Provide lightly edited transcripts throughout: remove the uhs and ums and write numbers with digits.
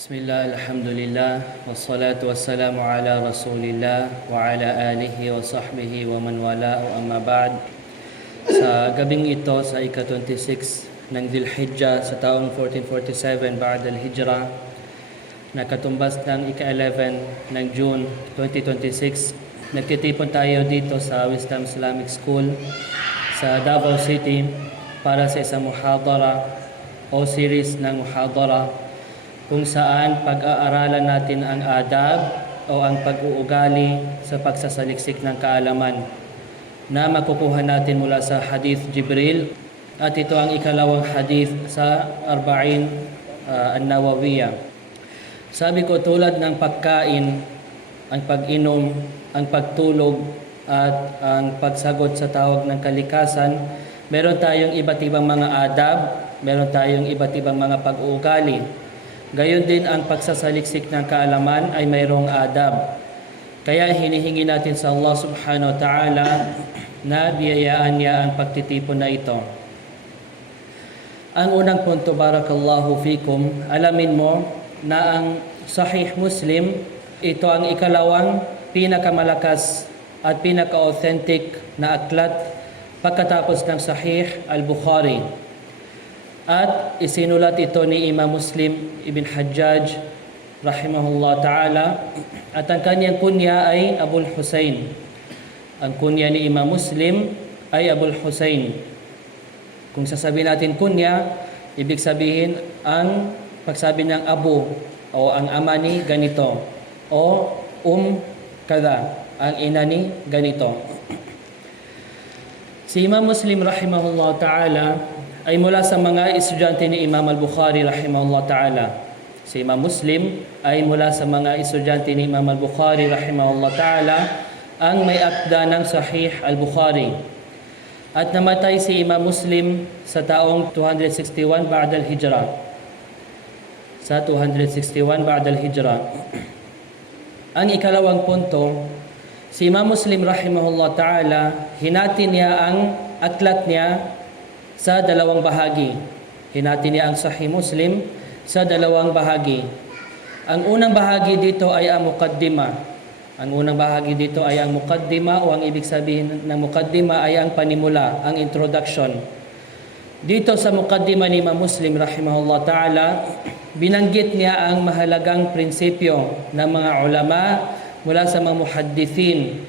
Bismillah, alhamdulillah, wassalatu wassalamu ala rasulillah wa ala alihi wa sahbihi wa man wala wa amma ba'd. Sa gabing ito, sa ika-26 ng Dhul-Hijjah sa taong 1447 Ba'd al-Hijra, nakatumbas ng ika-11 ng June 2026, nagtitipon tayo dito sa Wisdom Islamic School sa Davao City para sa isang muhadara o series ng muhadara kung saan pag-aaralan natin ang adab o ang pag-uugali sa pagsasaliksik ng kaalaman na makukuha natin mula sa Hadith Jibril, at ito ang ikalawang hadith sa Arba'in an-Nawawiyah. Sabi ko, tulad ng pagkain, ang pag-inom, ang pagtulog at ang pagsagot sa tawag ng kalikasan, meron tayong iba't ibang mga adab, meron tayong iba't ibang mga pag-uugali. Gayon din ang pagsasaliksik ng kaalaman ay mayroong adab. Kaya hinihingi natin sa Allah subhanahu wa ta'ala na biyayaan niya ang pagtitipon na ito. Ang unang punto, barakallahu fikum, alamin mo na ang Sahih Muslim, ito ang ikalawang pinakamalakas at pinaka-authentic na aklat pagkatapos ng Sahih al-Bukhari. At isinulat ito ni Imam Muslim ibn Hajjaj rahimahullah ta'ala, at ang kanyang kunya ay Abul Husain. Ang kunya ni Imam Muslim ay Abul Husain. Kung sasabihin natin kunya, ibig sabihin ang pagsabi ng abu o ang ama ni ganito o kada, ang ina ni ganito. Si Imam Muslim rahimahullah ta'ala ay mula sa mga estudyante ni Imam al-Bukhari rahimahullah ta'ala. Si Imam Muslim ay mula sa mga estudyante ni Imam al-Bukhari rahimahullah ta'ala, ang may akda ng Sahih al-Bukhari. At namatay si Imam Muslim sa taong 261 Ba'd al-Hijra. Sa 261 Ba'd al-Hijra. Ang ikalawang punto, si Imam Muslim rahimahullah ta'ala, hinati niya ang aklat niya sa dalawang bahagi. Hinati niya ang Sahih Muslim sa dalawang bahagi. Ang unang bahagi dito ay ang muqaddima. Ang unang bahagi dito ay ang muqaddima, o ang ibig sabihin ng muqaddima ay ang panimula, ang introduction. Dito sa muqaddima ni Imam Muslim rahimahullah ta'ala, binanggit niya ang mahalagang prinsipyo ng mga ulama mula sa mga muhaddithin.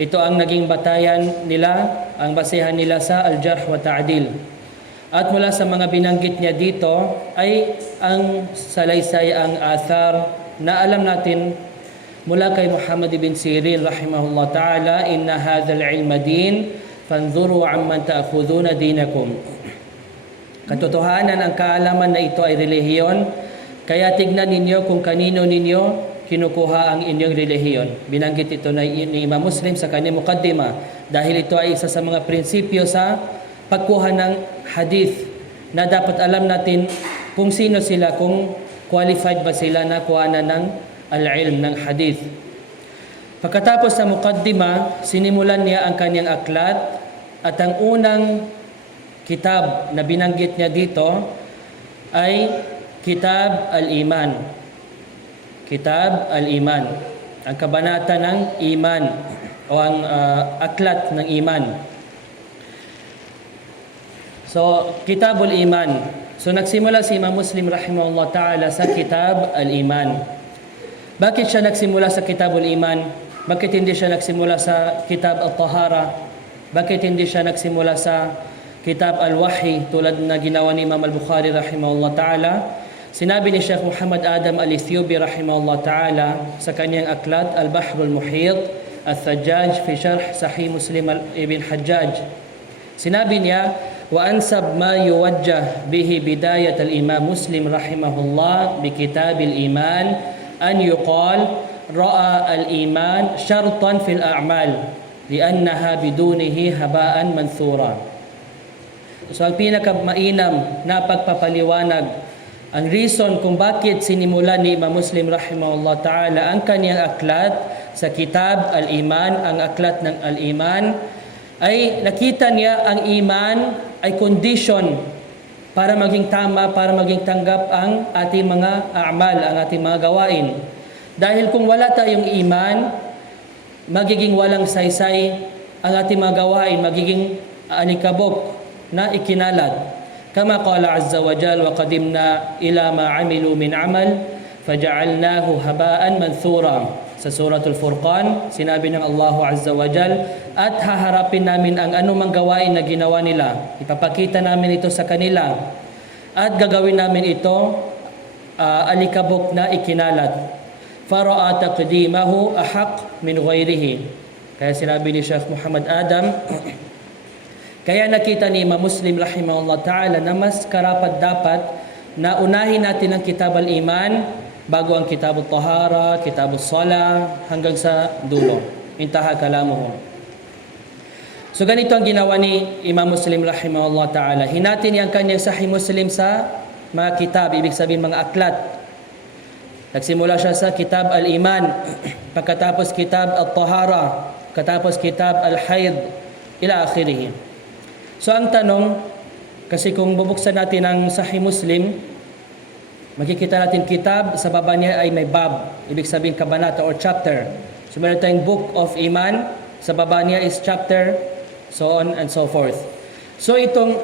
Ito ang naging batayan nila, ang basehan nila sa al-jarh wa ta'dil. At mula sa mga binanggit niya dito ay ang salaysay, ang athar na alam natin mula kay Muhammad ibn Sirin rahimahullah ta'ala, inna hadhal ilma din fanzuru amman ta'khuduna dinakum. Katotohanan, ang kaalaman na ito ay relihiyon, kaya tignan ninyo kung kanino ninyo kinukuha ang inyong relihiyon. Binanggit ito ni Imam Muslim sa kanyang muqaddima dahil ito ay isa sa mga prinsipyo sa pagkuha ng hadith na dapat alam natin kung sino sila, kung qualified ba sila na kuhanan ng al-ilm ng hadith. Pagkatapos sa muqaddima, sinimulan niya ang kanyang aklat, at ang unang kitab na binanggit niya dito ay Kitab al-Iman. Kitab al-Iman, ang kabanata ng iman o ang aklat ng iman. So, Kitabul Iman. So, nagsimula si Imam Muslim rahimahullah ta'ala sa Kitab al-Iman. Bakit siya nagsimula sa Kitabul Iman? Bakit hindi siya nagsimula sa Kitab al-Tahara? Bakit hindi siya nagsimula sa Kitab al-Wahy tulad na ginawa ni Imam al-Bukhari rahimahullah ta'ala? Sinabi ni Sheikh Muhammad Adam al-Ethiopi rahimahullah ta'ala sa kanyang aklat Al-Bahrul Muhit al-Thajjaj fi Sharh Sahih Muslim ibn Hajjaj. Sinabi niya, wa ansab ma yuwajjah bihi bidayat al-Imam Muslim rahimahullah bi Kitab al-Iman an yuqal ra'a al-iman shartan fil a'mal li'annaha bidunihi haba'an manthura. So ang pinakamainam na pagpapaliwanag, ang reason kung bakit sinimulan ni Imam Muslim rahimahullah ta'ala ang kanyang aklat sa Kitab al-Iman, ang aklat ng al-Iman, ay nakita niya ang iman ay condition para maging tama, para maging tanggap ang ating mga a'mal, ang ating mga gawain. Dahil kung wala tayong iman, magiging walang saysay ang ating mga gawain, magiging alikabok na ikinalat. Kama qala azza wa jalla, wa qadimna ila ma amilu min amal faja'alnahu haba'an manthura. Sa suratul Furqan, sinabi ng Allah azza wa jalla, at haharapin namin ang anumang gawain na ginawa nila. Ipapakita namin ito sa kanila at gagawin namin ito alikabok na ikinalat. Fara'a taqdimahu ahaq min ghayrihi. Kaya sinabi ni Sheikh Muhammad Adam, kaya nakita ni Imam Muslim rahimahullah ta'ala na mas karapat dapat na unahin natin ang kitab al-iman bago ang kitab al-tahara, kitab al-sala, hanggang sa dulo. Intaha kalamuhu. So ganito ang ginawa ni Imam Muslim rahimahullah ta'ala. Hinati niya ang kanyang Sahih Muslim sa mga kitab, ibig sabihin mga aklat. Nagsimula siya sa kitab al-iman, pagkatapos kitab al-tahara, pagkatapos kitab al-hayd, ila akhirih. So ang tanong, kasi kung bubuksan natin ang Sahih Muslim, makikita natin kitab, sa baba niya ay may bab, ibig sabihin kabanata or chapter. So meron tayong book of iman, sa baba niya is chapter, so on and so forth. So itong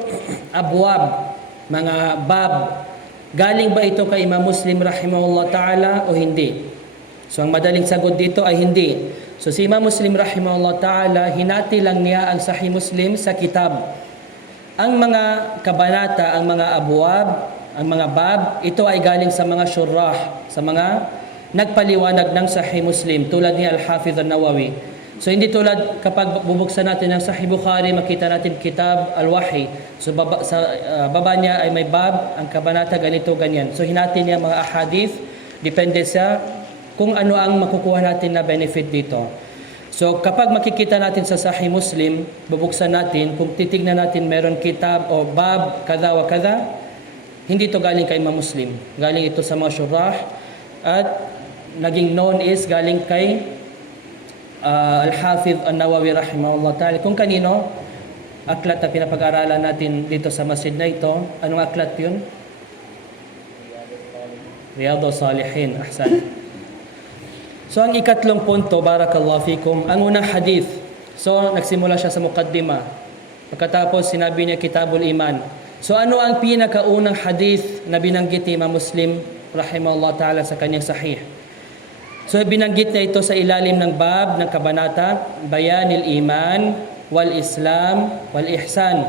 abwab, mga bab, galing ba ito kay Imam Muslim rahimahullah ta'ala o hindi? So ang madaling sagot dito ay hindi. So si Imam Muslim rahimahullah ta'ala, hinati lang niya ang Sahih Muslim sa kitab. Ang mga kabanata, ang mga abwab, ang mga bab, ito ay galing sa mga syurah, sa mga nagpaliwanag ng Sahih Muslim, tulad ni Al-Hafidh An-Nawawi. So hindi tulad kapag bubuksan natin ang Sahih Bukhari, makita natin kitab Al-Wahi. So sa baba niya ay may bab, ang kabanata ganito, ganyan. So hinati niya mga ahadith, depende sa kung ano ang makukuha natin na benefit dito. So kapag makikita natin sa Sahih Muslim, bubuksan natin, kung titignan natin meron kitab o bab, kada wa kada, hindi ito galing kay Imam Muslim. Galing ito sa mga syurah at naging known is galing kay Al-Hafidh An-Nawawi rahimahullah ta'ala. Kung kanino, aklat na pinapag-aralan natin dito sa masjid na ito. Anong aklat yun? Riyadhus Salihin. Ahsan. So ang ikatlong punto, barakallahu fikum, ang unang hadith. So nagsimula siya sa muqaddima. Pagkatapos sinabi niya kitabul iman. So ano ang pinakaunang hadith na binanggit ni Imam Muslim rahimahullah ta'ala sa kanyang sahih? So binanggit niya ito sa ilalim ng bab ng kabanata, Bayanil Iman wal Islam wal Ihsan.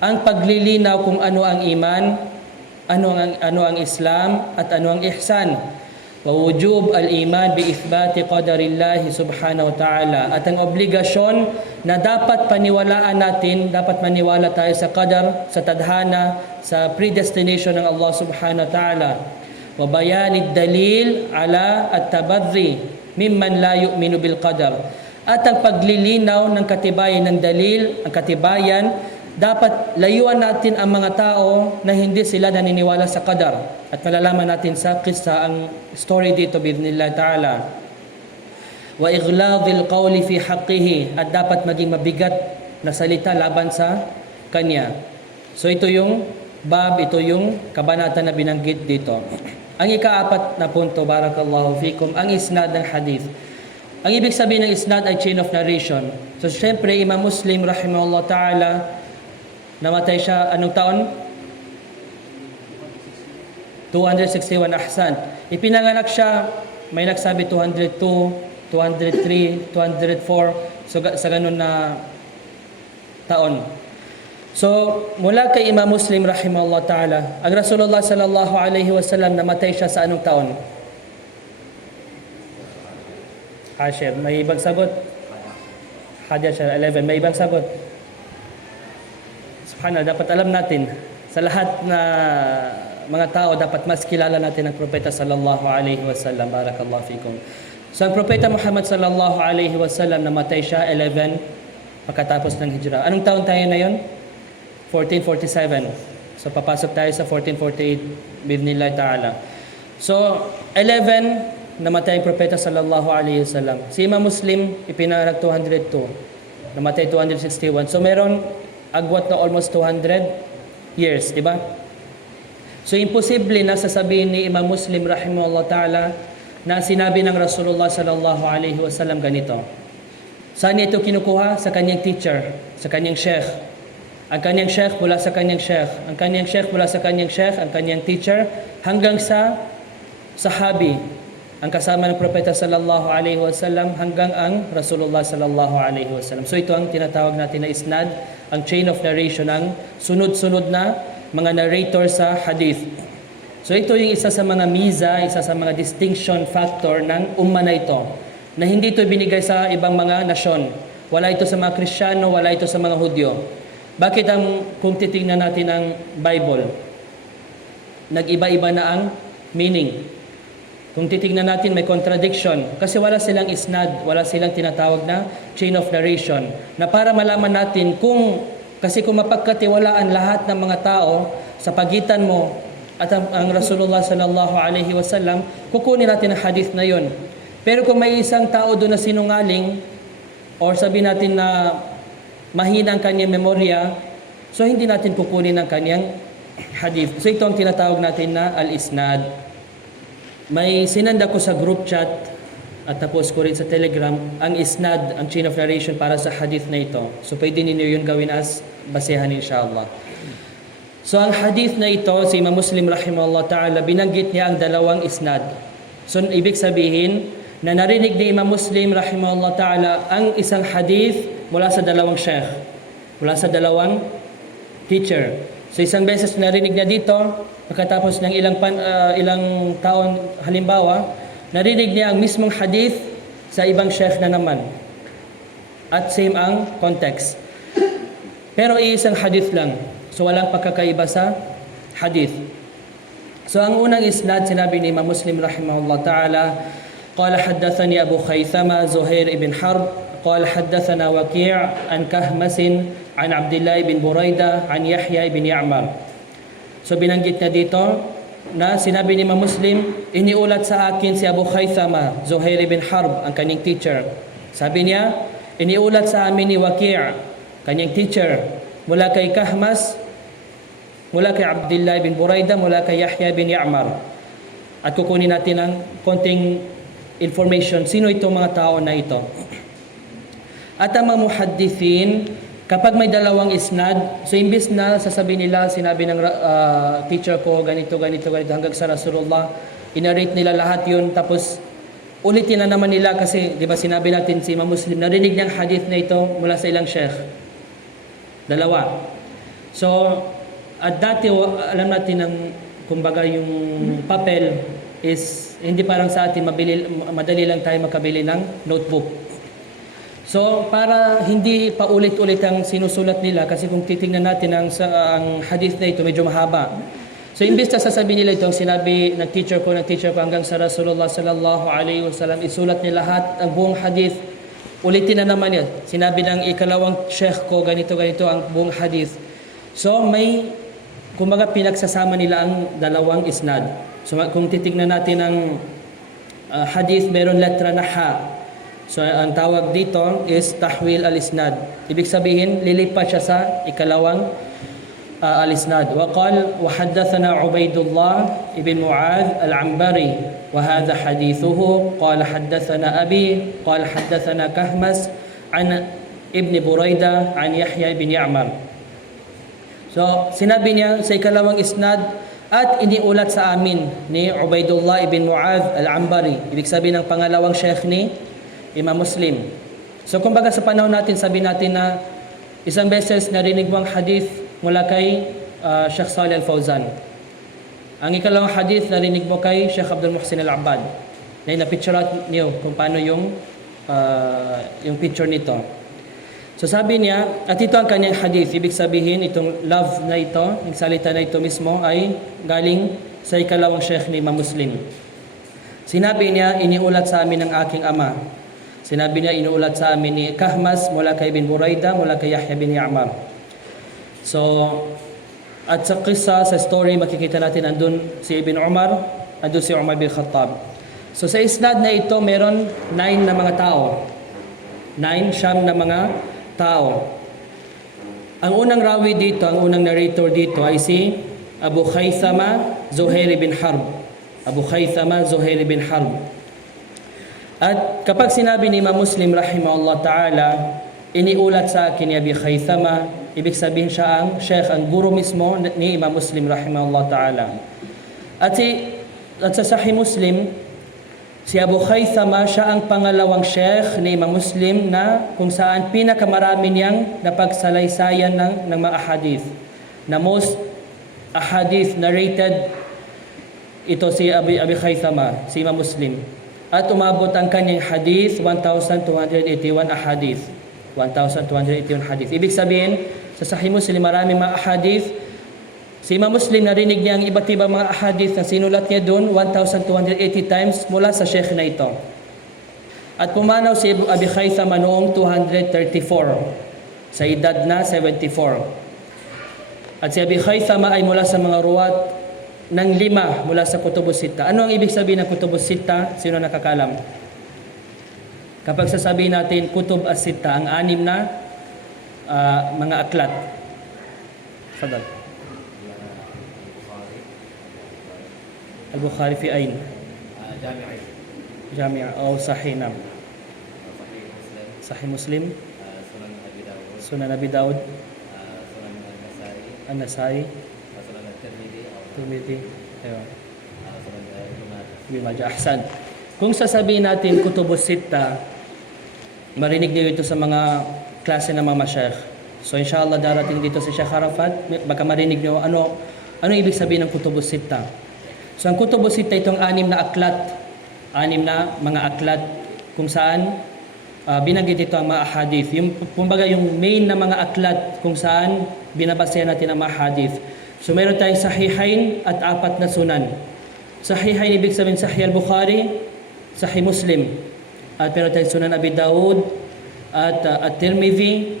Ang paglilinaw kung ano ang iman, ano ang Islam at ano ang ihsan. Wa wujub al-iman bi ithbati qadarillahi subhanahu wa ta'ala. At ang obligasyon na dapat paniwalaan natin, dapat maniwala tayo sa qadar, sa tadhana, sa predestination ng Allah subhanahu wa ta'ala. Wa bayanid dalil ala at-tabadri mimman la yu'minu bil qadar. At ang paglilinaw ng katibayan ng dalil, ang katibayan, dapat layuan natin ang mga tao na hindi sila naniniwala sa qadar. At malalaman natin sa qissa ang story dito bi'idhnillah ta'ala. Wa igladhil qawli fi haqqihi, at dapat maging mabigat na salita laban sa kanya. So ito yung bab, ito yung kabanata na binanggit dito. Ang ikaapat na punto, barakallahu fikum, ang isnad ng hadith. Ang ibig sabihin ng isnad ay chain of narration. So syempre Imam Muslim rahimahullah ta'ala, namatay siya anong taon? 261, ahsan. Ipinanganak siya, may nagsabi 202, 203, 204, so sa ganun na taon. So mula kay Imam Muslim rahimahullah ta'ala, ang Rasulullah sallallahu alaihi wasallam namatay siya sa anong taon? Ashir, may ibang sagot? Hadya siya, 11, may ibang sagot? Subhanallah, dapat alam natin, sa lahat na mga tao, dapat mas kilala natin ang propeta sallallahu alaihi wasallam. Barakallahu fikum. So ang propeta Muhammad sallallahu alaihi wasallam namatay siya 11 pagkatapos ng hijrah. Anong taon tayo na yon? 1447. So papasok tayo sa 1448 bi'idhnillah ta'ala. So 11 namatay ang propeta sallallahu alaihi wasallam. Si Imam Muslim ipinanganak 202. Namatay 261. So meron agwat na almost 200 years, di ba? So imposible na sasabihin ni Imam Muslim rahimahullah ta'ala na sinabi ng Rasulullah sallallahu alaihi wasallam ganito. Saan niya ito kinukuha? Sa kanyang teacher, sa kanyang sheikh. Ang kanyang sheikh mula sa kanyang sheikh. Ang kanyang sheikh mula sa kanyang sheikh, ang kanyang teacher, hanggang sa sahabi, ang kasama ng propeta sallallahu alaihi wasallam, hanggang ang Rasulullah sallallahu alaihi wasallam. So ito ang tinatawag natin na isnad, ang chain of narration, ang sunod-sunod na mga narrator sa hadith. So ito yung isa sa mga miza, isa sa mga distinction factor ng umma na ito, na hindi ito binigay sa ibang mga nasyon. Wala ito sa mga Kristiyano, wala ito sa mga Hudyo. Bakit kung titingnan natin ang Bible, nag-iba-iba na ang meaning. Kung titingnan natin, may contradiction. Kasi wala silang isnad, wala silang tinatawag na chain of narration. Na para malaman natin kasi kung mapagkatiwalaan lahat ng mga tao sa pagitan mo at ang Rasulullah sallallahu alaihi wasallam, kukunin natin ang hadith na yon. Pero kung may isang tao doon na sinungaling, or sabi natin na mahina ang kanyang memorya, so hindi natin kukunin ang kanyang hadith. So ito ang tinatawag natin na al-isnad. May sinanda ko sa group chat at tapos ko rin sa Telegram ang isnad, ang chain of narration para sa hadith na ito. So pwede ninyo yun gawin as basehan inshallah. So ang hadith na ito, si Imam Muslim rahimahullah ta'ala, binanggit niya ang dalawang isnad. So ibig sabihin na narinig ni Imam Muslim rahimahullah ta'ala ang isang hadith mula sa dalawang sheikh, mula sa dalawang teacher. So isang beses narinig niya dito, pagkatapos ng ilang taon halimbawa, narinig niya ang mismong hadith sa ibang sheikh na naman. At same ang context. Pero iisang hadith lang. So walang pagkakaiba sa hadith. So ang unang isnad, sinabi ni Imam Muslim rahimahullah ta'ala, قال حدثني أبو خيثمة زهير بن حرب قال حدثنا وكيع عن كهمس عن عبد الله بن بريدة عن يحيى بن يعمر. So binanggit niya dito na sinabi ni Imam Muslim, iniulat sa akin si Abu Khaythama, Zuhair bin Harb, ang kanyang teacher. Sabi niya, iniulat sa amin ni Waki', kanyang teacher, mula kay Kahmas, mula kay Abdullah bin Buraida, mula kay Yahya bin Ya'mar. At kukunin natin ang konting information, sino itong mga tao na ito. At ang mga muhaddithin, kapag may dalawang isnad, so imbis na sasabihin nila, sinabi ng teacher ko, ganito, hanggang sa Rasulullah, inarate nila lahat yun, tapos ulitin na naman nila kasi, di ba sinabi natin si Imam Muslim, narinig niyang hadith na ito mula sa ilang sheikh. Dalawa. So, at dati, alam natin ng, kumbaga yung papel is, hindi parang sa atin, madali lang tayo makabili ng notebook. So, para hindi pa ulit-ulit ang sinusulat nila, kasi kung titingnan natin ang hadith na ito, medyo mahaba. So, imbis na sasabihin nila ito, ang sinabi ng teacher ko hanggang sa Rasulullah sallallahu alaihi wasallam, isulat nila lahat ang buong hadith. Ulitin na naman yan. Sinabi ng ikalawang sheikh ko, ganito ang buong hadith. So, kumbaga pinagsasama nila ang dalawang isnad. So, kung titingnan natin ang hadith, meron letra na ha. So, ang tawag dito is tahwil al-isnad. Ibig sabihin, lilipat siya sa ikalawang al-isnad. Waqal, وحدثنا عبيد الله ابن معاذ العنبري وهذا حديثه قال حدثنا أبي قال حدثنا كهمس عن ابن بريدة عن يحيى بن يعمر. So, sinabi niya sa ikalawang isnad, at iniulat sa amin ni Ubaidullah ibn Mu'adh al-Ambari. Ibig sabihin ng pangalawang sheikh ni Imam Muslim. So, kumbaga sa panahon natin, sabi natin na isang beses narinig mo ang hadith mula kay Sheikh Salih Al-Fawzan. Ang ikalawang hadith narinig mo kay Sheikh Abdul Muhsin Al-Abbad. Na napicture niyo kung paano yung picture nito. So sabi niya, at ito ang kanyang hadith. Ibig sabihin, itong love na ito, yung salita na ito mismo ay galing sa ikalawang sheikh ni Imam Muslim. Sinabi niya, iniulat sa amin ng aking ama. Sinabi niya, iniulat sa amin ni Kahmas mula kay Ibn Buraida, mula kay Yahya bin Ya'mar. So, at sa qissa, sa story, makikita natin andun si Ibn Umar, andun si Umar bin Khattab. So sa isnad na ito, meron 9 na mga tao. 9 na mga tao. Ang unang rawi dito, ang unang narrator dito ay si Abu Khaythama Zuhair bin Harb. Abu Khaythama Zuhair bin Harb. At kapag sinabi ni Imam Muslim rahimahullah ta'ala, iniulat sa akin ni Abi Khaythama, ibig sabihin siya ang sheikh, ang guro mismo ni Imam Muslim rahimahullah ta'ala. At sa Sahih Muslim, si Abu Khaythama, siya ang pangalawang sheikh ni Imam Muslim na kung saan pinakamarami niyang napagsalaysayan ng mga ahadith. Na most ahadith narrated, ito si Abi Khaythama, si Imam Muslim. At umabot ang kanyang hadith, 1,281 ahadith. 1,281 hadith. Ibig sabihin, sa Sahih Muslim, maraming mga ahadith. Si Imam Muslim, narinig niya ang iba't ibang mga ahadith na sinulat niya doon, 1,280 times mula sa sheikh na ito. At pumanaw si Abi Khaythama noong 234, sa edad na 74. At si Abi Khaythama ay mula sa mga ruwat ng 5 mula sa Kutubus Sitta. Ano ang ibig sabihin ng Kutubus Sitta? Sino nakakalam? Kapag sasabihin natin Kutub as-Sitta, ang 6 na mga aklat. Fadal. Al-Bukhari fi ayn? Jami'a o Sahih Nam. Sahih Muslim. Sunan Abi Dawud. An-Nasai. Tirmidhi. Ayun. Ibn Majah. Ahsan. Kung sasabihin natin Kutubus Sitta, marinig niyo ito sa mga klase ng mga masyayikh. So inshallah darating dito si Sheikh Arafat, baka marinig niyo ano ibig sabihin ng Kutubus Sitta. So ang Kutubus Sitta, itong 6 na aklat, 6 na mga aklat kung saan binanggit ito ang mga hadith. Yung kumbaga yung main na mga aklat kung saan binabasehan natin ang mga hadith. So meron tayong Sahihain at 4 na sunan. Sahihain ibig sabihin Sahih al-Bukhari, Sahih Muslim. At meron tayong Sunan Abi Dawud at At-Tirmidhi,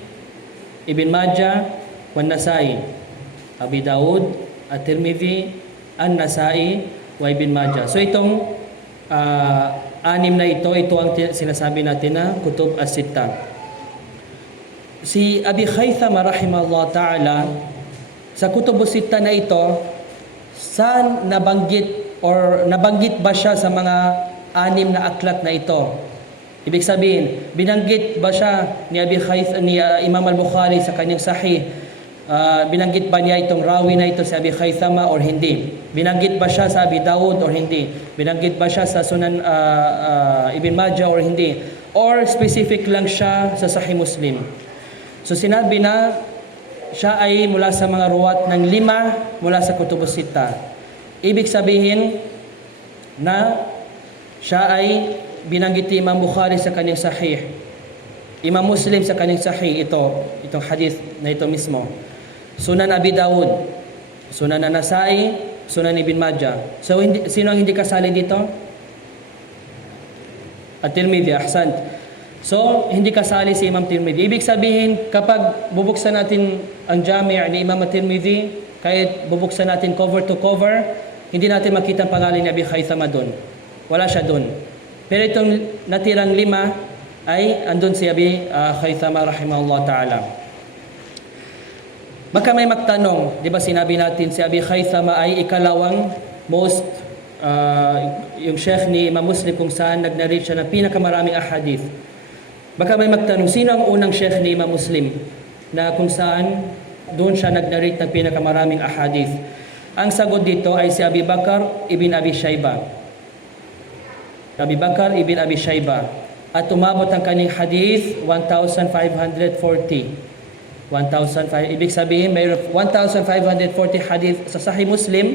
Ibn Majah, Wan-Nasai. Abi Dawud, At-Tirmidhi, An-Nasai, wa Ibn Majah. So itong 6 na ito ang sinasabi natin na Kutub as-Sitta. Si Abi Khaythama rahimahullah ta'ala, sa Kutub as-Sitta na ito, saan nabanggit ba siya sa mga 6 na aklat na ito? Ibig sabihin, binanggit ba siya ni Imam al-Bukhari sa kanyang Sahih? Binanggit ba niya itong rawi na ito si Abi Khaythama or hindi? Binanggit ba siya sa Abi Dawud or hindi? Binanggit ba siya sa Sunan Ibn Majah or hindi? Or specific lang siya sa Sahih Muslim? So sinabi na siya ay mula sa mga ruwat ng 5 mula sa Kutubus Sitta. Ibig sabihin na siya ay binanggit ni Imam Bukhari sa kanyang Sahih, Imam Muslim sa kanyang Sahih, itong hadith na ito mismo. Sunan Abi Dawud, Sunan An-Nasai, Sunan Ibn Majah. So sino ang hindi kasali dito? At-Tirmidhi. Ahsant. So hindi kasali si Imam Tirmidhi. Ibig sabihin, kapag bubuksan natin ang Jami' ni Imam At-Tirmidhi, kahit bubuksan natin cover to cover, hindi natin makita ang pangalan ni Abi Khaythama doon. Wala siya doon. Pero itong natirang 5 ay andun si Abi Khaythama rahimahullah ta'ala. Baka may magtanong, di ba sinabi natin si Abi Khaythama ay ikalawang most yung sheikh ni Imam Muslim kung saan nag-narrate siya ng pinakamaraming ahadith. Baka may magtanong, sino ang unang sheikh ni Imam Muslim na kung saan doon siya nag-narrate ng pinakamaraming ahadith? Ang sagot dito ay si Abi Bakar ibn Abi Shayba. Abi Bakar ibn Abi Shayba. At umabot ang kanyang hadith 1,540. Ibig sabihin, may 1,540 hadith sa Sahih Muslim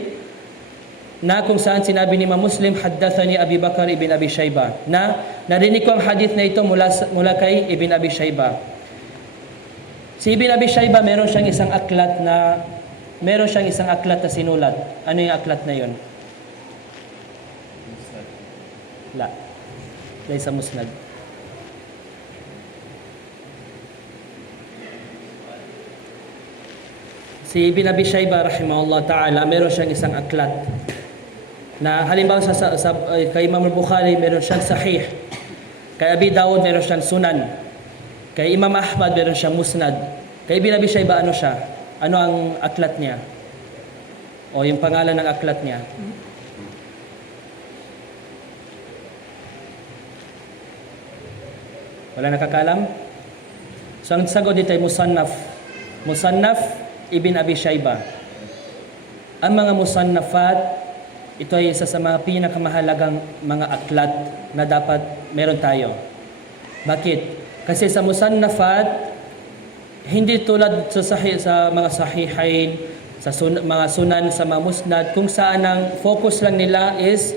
na kung saan sinabi ni Imam Muslim, haddathani Abi Bakar ibn Abi Shayba, na narinig ko ang hadith na ito mula kay Ibn Abi Shayba. Si Ibn Abi Shayba meron siyang isang aklat na sinulat. Ano yung aklat na yun? Laysa musnad. Si Ibn Abi Shayba rahimahullah ta'ala, meron siyang isang aklat na halimbawa kay Imam al-Bukhari meron siyang Sahih, kay Abi Dawud meron siyang Sunan, kay Imam Ahmad meron siyang Musnad. Kay Ibn Abi Shayba ano siya? Ano ang aklat niya? O yung pangalan ng aklat niya? Wala nakakalam? So ang sagot dito ay Musannaf. Musannaf Ibn Abi Shayba. Ang mga musannafat, ito ay isa sa mga pinakamahalagang mga aklat na dapat meron tayo. Bakit? Kasi sa musannafat, hindi tulad sa mga sahihain, sa mga sunan, sa mga musnad, kung saan ang focus lang nila is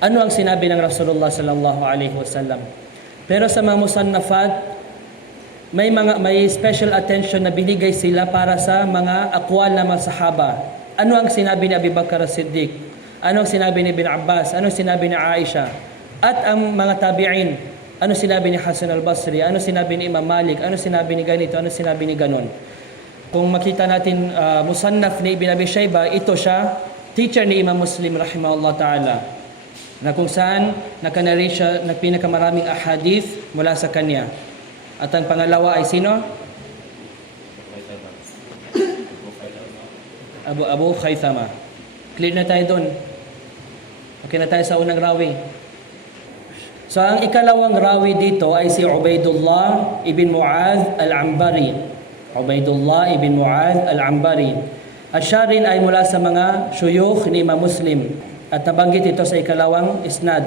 ano ang sinabi ng Rasulullah sallallahu alaihi wasallam. Pero sa mga musannafat, may special attention na binigay sila para sa mga akwal na mga sahaba. Ano ang sinabi ni Abu Bakar as-Siddiq? Ano ang sinabi ni Ibn Abbas? Ano ang sinabi ni Aisha? At ang mga tabi'in, ano sinabi ni Hasan al-Basri? Ano sinabi ni Imam Malik? Ano sinabi ni ganito? Ano sinabi ni ganon? Kung makita natin musannaf ni Ibn Abi Shayba, ito siya, teacher ni Imam Muslim rahimahullah ta'ala, na kung saan nakanarate siya ng pinakamaraming ahadith mula sa kanya. At ang pangalawa ay sino? Abu Khaythama. Clear na tayo doon. Okay na tayo sa unang rawi. So ang ikalawang rawi dito ay si Ubaidullah ibn Mu'adh al-Ambari. Ubaidullah ibn Mu'adh al-Ambari. At siya rin ay mula sa mga syuyukh ni Imam Muslim. At nabanggit ito sa ikalawang isnad.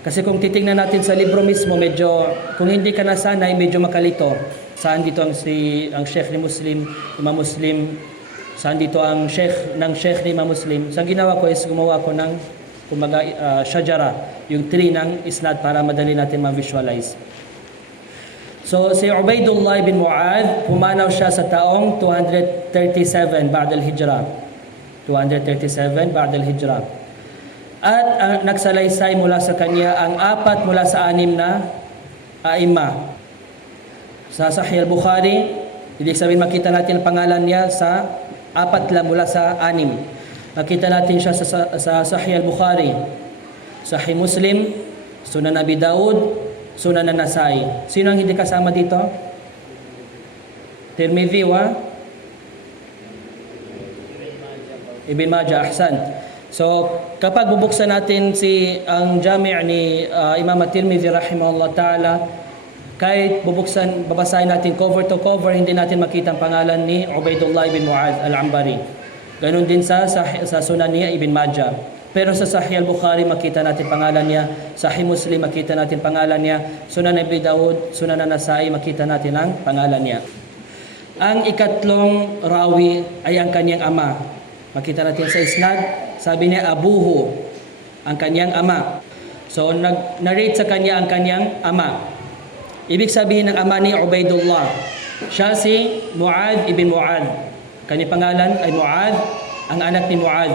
Kasi kung titingnan natin sa libro mismo, medyo, kung hindi ka nasanay, medyo makalito. Saan dito ang Sheikh ni Muslim, Imam Muslim, saan dito ang Sheikh ni Imam Muslim. So ang ginawa ko is gumawa ko ng shajara, yung tree ng isnad para madali natin ma-visualize. So si Ubaidullah bin Mu'adh, pumanaw siya sa taong 237 ba'da al-Hijra. 237 ba'da al-Hijra. At nagsalaysay mula sa kanya ang 4 mula sa 6 na aima. Sa Sahih al-Bukhari, ibig sabihin makita natin ang pangalan niya sa 4 lang mula sa 6. Makita natin siya sa Sahih al-Bukhari, Sahih Muslim, Sunan Abi Daud, Sunan An-Nasai. Sino ang hindi kasama dito? Tirmidhi wa Ibn Majah. Ahsan. So, kapag bubuksan natin ang jami' ni Imam At-Tirmidhi rahimahullah ta'ala, kahit babasahin natin cover to cover, hindi natin makita ang pangalan ni Ubaidullah ibn Mu'adh al-Ambari. Ganon din sa sunan niya Ibn Majah. Pero sa Sahih al-Bukhari, makita natin pangalan niya. Sahih Muslim, makita natin pangalan niya. Sunan Abi Daud, Sunan An-Nasai, makita natin ang pangalan niya. Ang ikatlong rawi ay ang kanyang ama. Makita natin sa isnad, sabi niya Abuhu, ang kanyang ama. So nag-narrate sa kanya ang kanyang ama. Ibig sabihin ng ama ni Ubaidullah, siya si Mu'adh ibn Mu'adh. Kanyang pangalan ay Mu'adh, ang anak ni Mu'adh.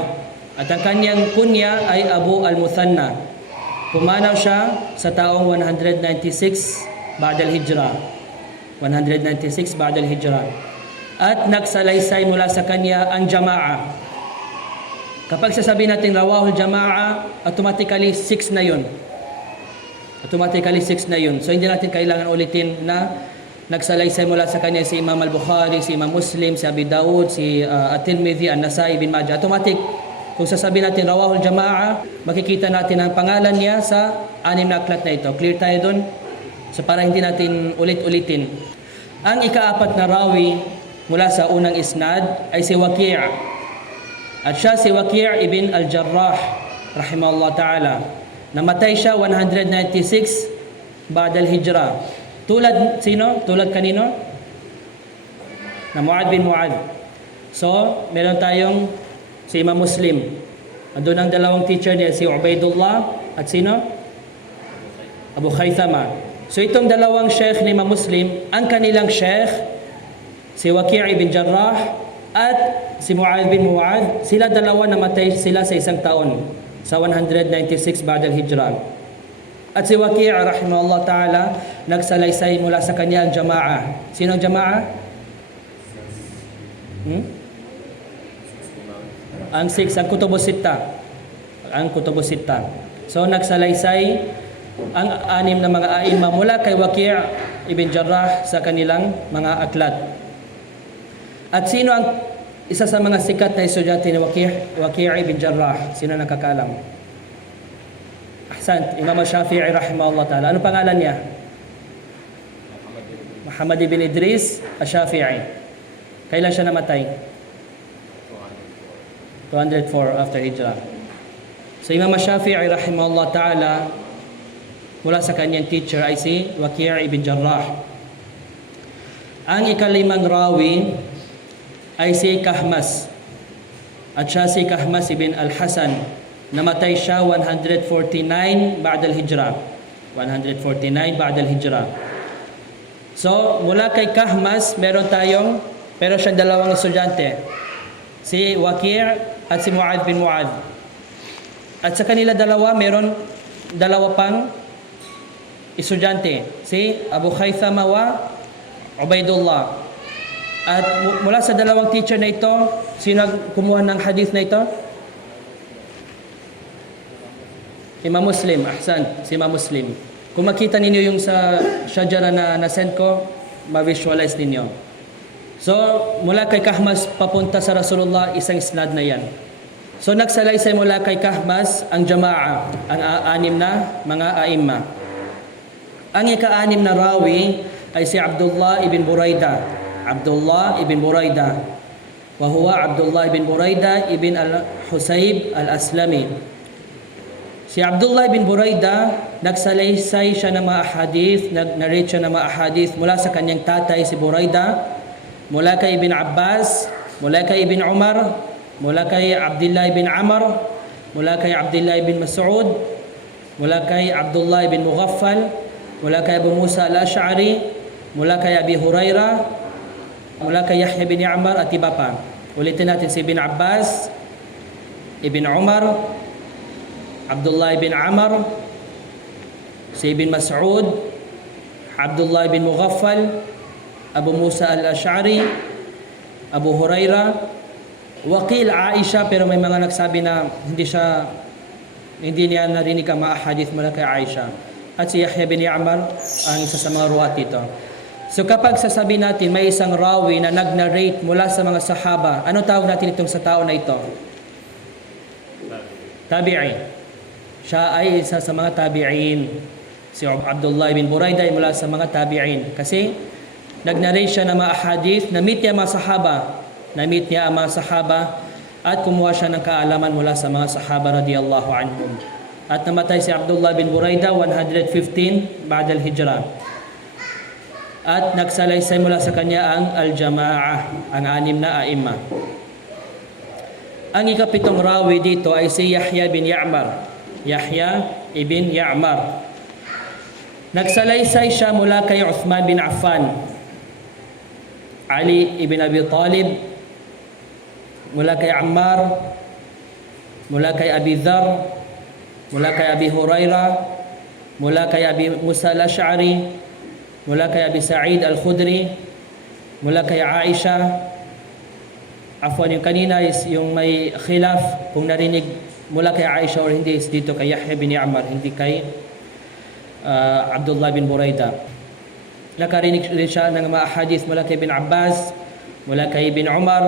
At ang kanyang kunya ay Abu al-Muthanna. Pumanaw siya sa taong 196 ba'da al-Hijra. 196 ba'da al-Hijra. At nagsalaysay mula sa kanya ang Jama'a. Kapag sasabihin natin rawahul Jama'a, automatically 6 na yun. Automatically 6 na yun. So hindi natin kailangan ulitin na nagsalaysay mula sa kanya si Imam al-Bukhari, si Imam Muslim, si Abi Daud, si At-Tirmidhi, An-Nasai, Ibn Majah. Automatic, kung sasabihin natin rawahul Jama'a, makikita natin ang pangalan niya sa 6 na aklat na ito. Clear tayo dun? So para hindi natin ulit-ulitin. Ang ika-4 na rawi mula sa unang isnad ay si Waki'. At siya si Waki' ibn al-Jarrah rahimahullah ta'ala. Namatay siya 196 ba'da al-Hijra. Tulad sino? Tulad kanino? Na Mu'adh bin Mu'adh. So, meron tayong si Imam Muslim. Andun ang dalawang teacher niya, si Ubaidullah at sino? Abu Khaythama. So, itong dalawang sheikh ni Imam Muslim, ang kanilang sheikh, si Waki' ibn Jarrah at si Mu'adh bin Mu'adh, sila dalawa namatay sila sa isang taon sa 196 ba'da al-Hijra. At si Waki' rahimahullah ta'ala, nagsalaysay mula sa kanya ang Jama'a. Sino ang Jama'a? Ang 6, ang Kutubus Sitta. Ang Kutubus Sitta. So nagsalaysay ang 6 na mga aima mula kay Waki' ibn Jarrah sa kanilang mga aklat. At sino ang isa sa mga sikat na estudyante ni Waki' ibn Jarrah. Sino nakakaalam? Ahsan, Imam Shafi'i rahimahullah ta'ala. Ano pangalan niya? Muhammad ibn Idris Ash-Shafi'i. Kailan siya namatay? 204 after Hijrah. So Imam Shafi'i rahimahullah ta'ala, mula sa kanyang teacher ay si Waki' ibn Jarrah. Ang ikalimang rawi ay si Kahmas. At siya si Kahmas ibn Al-Hasan. Namatay siya 149 ba'da al-Hijrah. 149 ba'da al-Hijrah. So, mula kay Kahmas, meron siyang dalawang estudyante. Si Waki' at si Mu'adh bin Mu'adh. At sa kanila dalawa, meron dalawa pang estudyante. Si Abu Khaythama wa Ubaidullah. At mula sa dalawang teacher na ito, sino kumuha ng hadith na ito? Imam Muslim. Ahsan, si Imam Muslim. Kung makita ninyo yung sa shajara na nasend ko, ma-visualize ninyo. So, mula kay Kahmas papunta sa Rasulullah, isang isnad na yan. So, nagsalaysay mula kay Kahmas ang jama'a, ang anim na mga aimma. Ang ika-anim na rawi ay si Abdullah ibn Buraida. Abdullah ibn Buraida. Wa huwa Abdullah ibn Buraida ibn al-Husayb al-Aslami. Si Abdullah ibn Buraida, nagsalaysay siya ng mga ahadith, nag-narrate siya ng mga ahadith mula sa kanyang tatay si Buraida, mula kay Ibn Abbas, mula kay Ibn Umar, mula kay Abdullah ibn Amr, mula kay Abdullah ibn Mas'ud, mula kay Abdullah ibn Mughaffal, mula kay Abu Musa al-Ash'ari, mula kay Abi Huraira, mula kay Yahya bin Ya'mar at iba pa. Ulitin natin si Ibn Abbas, Ibn Umar, Abdullah ibn Amr, si Ibn Mas'ud, Abdullah ibn Mughaffal, Abu Musa al-Ash'ari, Abu Huraira, Waqil Aisha, pero may mga nagsabi na hindi niya narinig ang mga hadith mula kay Aisha. At si Yahya bin Ya'mar ang isa sa mga ruwat dito. So kapag sasabi natin may isang rawi na nag-narrate mula sa mga sahaba, ano tawag natin itong sa tao na ito? Tabi'i. Siya ay isa sa mga tabi'in. Si Abdullah bin Buraida ay mula sa mga tabi'in. Kasi nag-narrate siya ng mga hadith, na-meet niya ang mga sahaba, at kumuha siya ng kaalaman mula sa mga sahaba radiyallahu anhum. At namatay si Abdullah bin Buraida 115 ba'da al-Hijrah. At nagsalaysay mula sa kanya ang al-Jama'ah, ang anim na aimma. Ang ikapitong rawi dito ay si Yahya bin Ya'mar. Yahya ibn Ya'mar. Nagsalaysay siya mula kay Uthman bin Affan, Ali ibn Abi Talib, mula kay Ammar, mula kay Abi Dharr, mula kay Abi Huraira, mula kay Abi Musa al-Ash'ari, mula kay Abi Sa'id al-Khudri, mula kay Aisha. Afwan, yung kanina is yung may khilaf kung narinig mula kay Aisha or hindi, is dito kay Yahya bin Ya'mar, hindi kay Abdullah bin Buraida. Nakarinig rin siya ng mga hadith mula kay Ibn Abbas, mula kay Ibn Umar,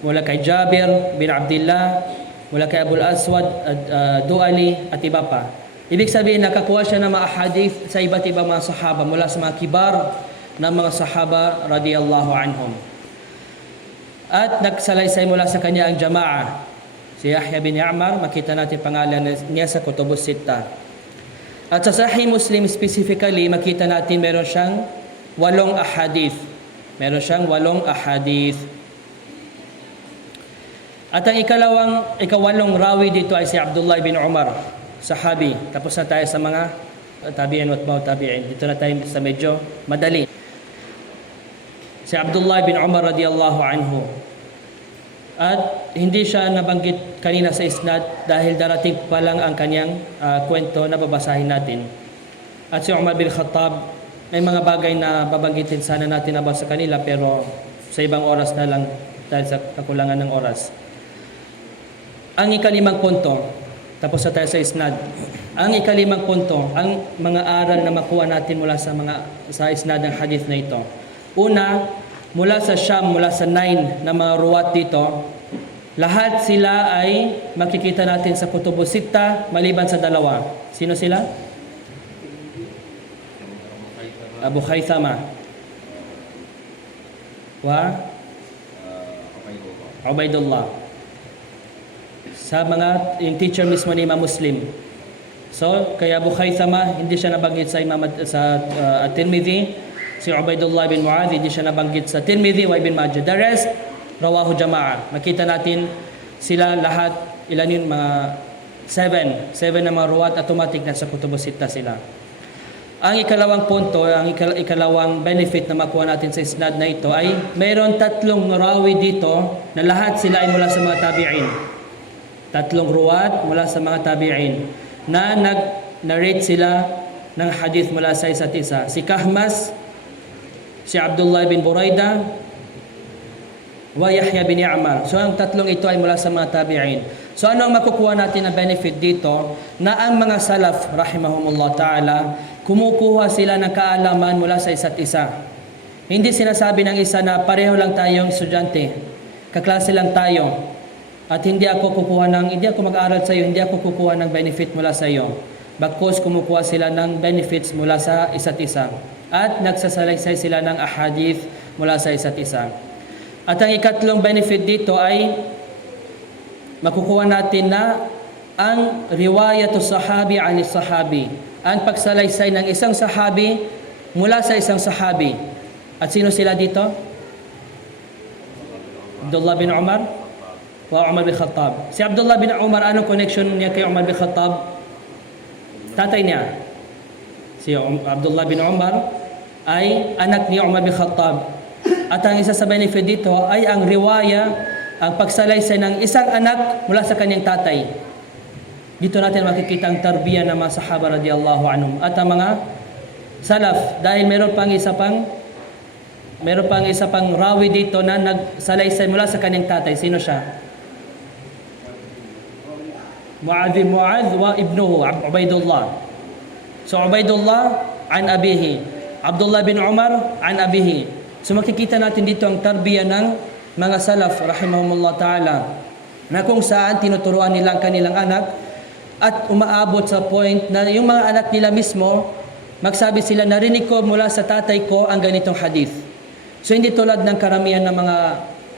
mula kay Jabir bin Abdullah, mula kay Abu al-Aswad Du'ali at iba pa. Ibig sabihin, nakakuha siya ng mga hadith sa iba't ibang mga sahaba mula sa mga kibar ng mga sahaba radiyallahu anhum. At nagsalaysay mula sa kanya ang jama'a. Si Yahya bin Ya'mar, makita natin pangalan niya sa Kutubus Sitta. At sa Sahih Muslim specifically, makita natin meron siyang 8 ahadith. Meron siyang 8 ahadith. At ang ikawalong rawi dito ay si Abdullah bin Umar, sahabi. Tapos na tayo sa mga tabi'in at mga tabi'in. Dito na tayo sa medyo madali. Si Abdullah bin Umar radiyallahu anhu. At hindi siya nabanggit kanina sa isnad dahil darating pa lang ang kanyang kwento na babasahin natin. At si Umar bin Khattab, may mga bagay na babanggitin sana natin about sa kanila, pero sa ibang oras na lang dahil sa kakulangan ng oras. Ang ikalimang punto, tapos na tayo sa isnad. Ang ikalimang punto, ang mga aral na makuha natin mula sa isnad ng hadith na ito. Una, mula sa Sham, mula sa 9 na mga ruwat dito, lahat sila ay makikita natin sa Kutubu Sitta maliban sa dalawa. Sino sila? Abu Khaythama wa Ubaidullah. Sa mga yung teacher mismo ni Imam Muslim. So, kaya Abu Khaythama hindi siya nabanggit sa At-Tirmidhi. Si Ubaidullah bin Muadh hindi siya nabanggit sa Tirmidhi wa Ibn Majah. The rest rawahu jama'a. Makita natin sila lahat, ilan yun, mga 7 na mga ruwat, automatic na sa Kutubu Sitta sila. Ang ikalawang punto, ang ikalawang benefit na makuha natin sa isnad na ito ay mayroon 3 rawi dito na lahat sila ay mula sa mga tabi'in. 3 ruwat mula sa mga tabi'in na nag-narrate sila ng hadith mula sa isa't isa. Si Kahmas, si Abdullah bin Buraida, wa Yahya bin Ya'mar. So ang 3 ito ay mula sa mga tabi'in. So ano ang makukuha natin na benefit dito? Na ang mga salaf, rahimahumullah ta'ala, kumukuha sila ng kaalaman mula sa isa't isa. Hindi sinasabi ng isa na pareho lang tayong estudyante, kaklase lang tayo, at hindi ako mag-aaral sa iyo, hindi ako kukuha ng benefit mula sa iyo. Bagkus kumukuha sila ng benefits mula sa isa't isa. At nagsasalaysay sila ng ahadith mula sa isa't isa. At ang ikatlong benefit dito ay makukuha natin na ang riwayatu sahabi anis sahabi, ang pagsalaysay ng isang sahabi mula sa isang sahabi. At sino sila dito? Abdullah bin Umar wa Umar bin Khattab. Si Abdullah bin Umar, anong connection niya kay Umar bin Khattab? Tatay niya. Si Abdullah bin Umar ay anak ni Umar bin Khattab. At ang isa sa benefit dito ay ang riwaya, ang pagsalaysay ng isang anak mula sa kanyang tatay. Dito natin makikita ang tarbiya ng mga sahaba radiyallahu anhum at ang mga salaf, dahil meron pang isa pang rawi dito na nagsalaysay mula sa kanyang tatay. Sino siya? Muadh wa ibnuhu Ubaidullah. So Ubaidullah an abihi, Abdullah bin Umar an abihi. So makikita natin dito ang tarbiya ng mga salaf rahimahumullah ta'ala, na kung saan tinuturuan nila ang kanilang anak at umaabot sa point na yung mga anak nila mismo magsabi sila, narinig ko mula sa tatay ko ang ganitong hadith. So hindi tulad ng karamihan ng mga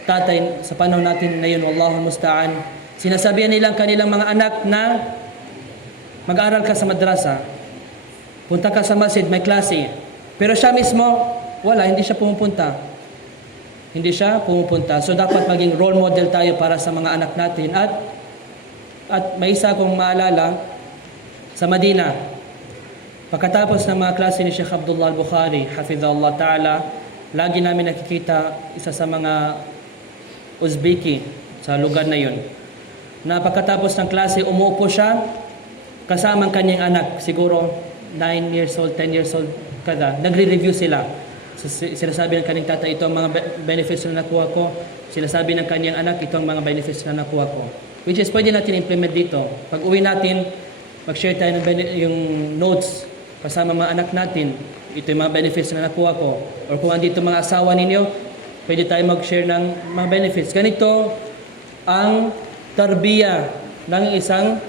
tatay sa panahon natin ngayon, wallahu musta'an, sinasabihan nilang kanilang mga anak na mag-aral ka sa madrasa, punta ka sa masjid, may klase. Pero siya mismo, wala, hindi siya pumupunta. So dapat maging role model tayo para sa mga anak natin. At may isa kong maalala sa Madina. Pagkatapos ng mga klase ni Sheikh Abdullah al-Bukhari, hafizahullah ta'ala, lagi namin nakikita isa sa mga Uzbeki sa lugar na yun, na pagkatapos ng klase, umuupo siya kasama ang kanyang anak, siguro 9 years old, 10 years old, kada. Nagre-review sila. Sinasabi ng kanyang tatay, ito ang mga benefits na nakuha ko. Sinasabi ng kanyang anak, ito ang mga benefits na nakuha ko. Which is, pwede natin implement dito. Pag uwi natin, mag-share tayo ng yung notes kasama mga anak natin. Ito yung mga benefits na nakuha ko. Or kung andito mga asawa ninyo, pwede tayo mag-share ng mga benefits. Ganito ang tarbiya ng isang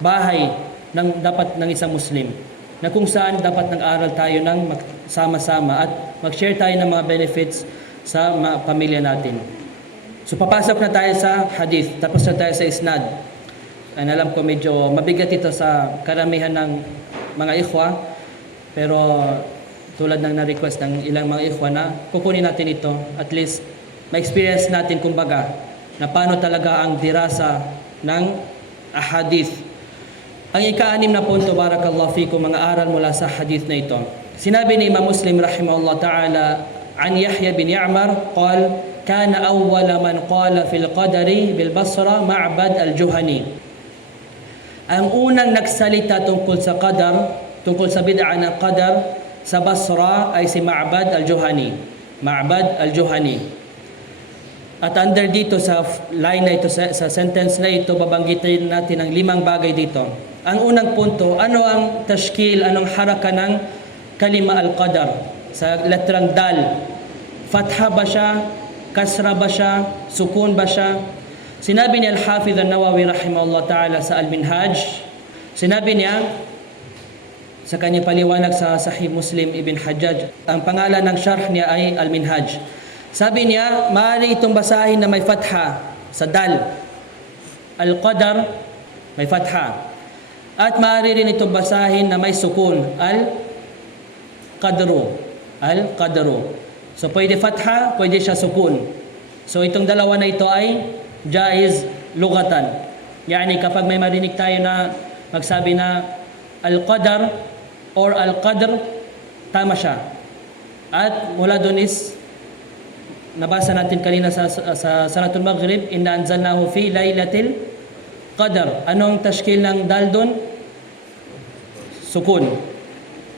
bahay dapat ng isang Muslim, na kung saan dapat nag-aral tayo ng sama-sama at mag-share tayo ng mga benefits sa mga pamilya natin. So papasok na tayo sa hadith, tapos na tayo sa isnad. And alam ko medyo mabigat ito sa karamihan ng mga ikhwa, pero tulad ng na-request ng ilang mga ikhwa na kukunin natin ito, at least ma-experience natin kumbaga na paano talaga ang dirasa ng ahadith. Ang ika-6 na punto, barakallahu fikum, mga aral mula sa hadith na ito. Sinabi ni Imam Muslim rahimahullah ta'ala an Yahya bin Ya'mar qal kana awwala man qala fil qadari bil Basra Ma'bad al-Juhani. Ang unang nagsalita tungkol sa qadar, tungkol sa bid'a ng qadar sa Basra ay si Ma'bad al-Juhani. Ma'bad al-Juhani. At under dito sa line na ito, sa sentence na ito, babanggitin natin ang 5 bagay dito. Ang unang punto, ano ang tashkil, anong haraka ng kalima al-qadar? Sa letrang dal. Fatha ba siya? Kasra ba siya? Sukun ba siya? Sinabi ni Al-Hafidh An-Nawawi rahimahullah ta'ala sa Al-Minhaj, sinabi niya sa kanyang paliwanag sa Sahih Muslim Ibn Hajjaj, ang pangalan ng syarh niya ay Al-Minhaj. Sabi niya, maaari itong basahin na may fatha sa dal. Al-Qadar, may fatha. At maaari rin itong basahin na may sukun. Al-Qadru. Al-Qadru. So pwede fatha, pwede siya sukun. So itong dalawa na ito ay jaiz lugatan. Yani kapag may marinig tayo na magsabi na Al-Qadar or Al-Qadr, tama siya. At mula doon is nabasa natin kanina sa Salatul Maghrib, inna anzalnahu fi laylatil qadr. Anong tashkil ng dal doon? Sukun.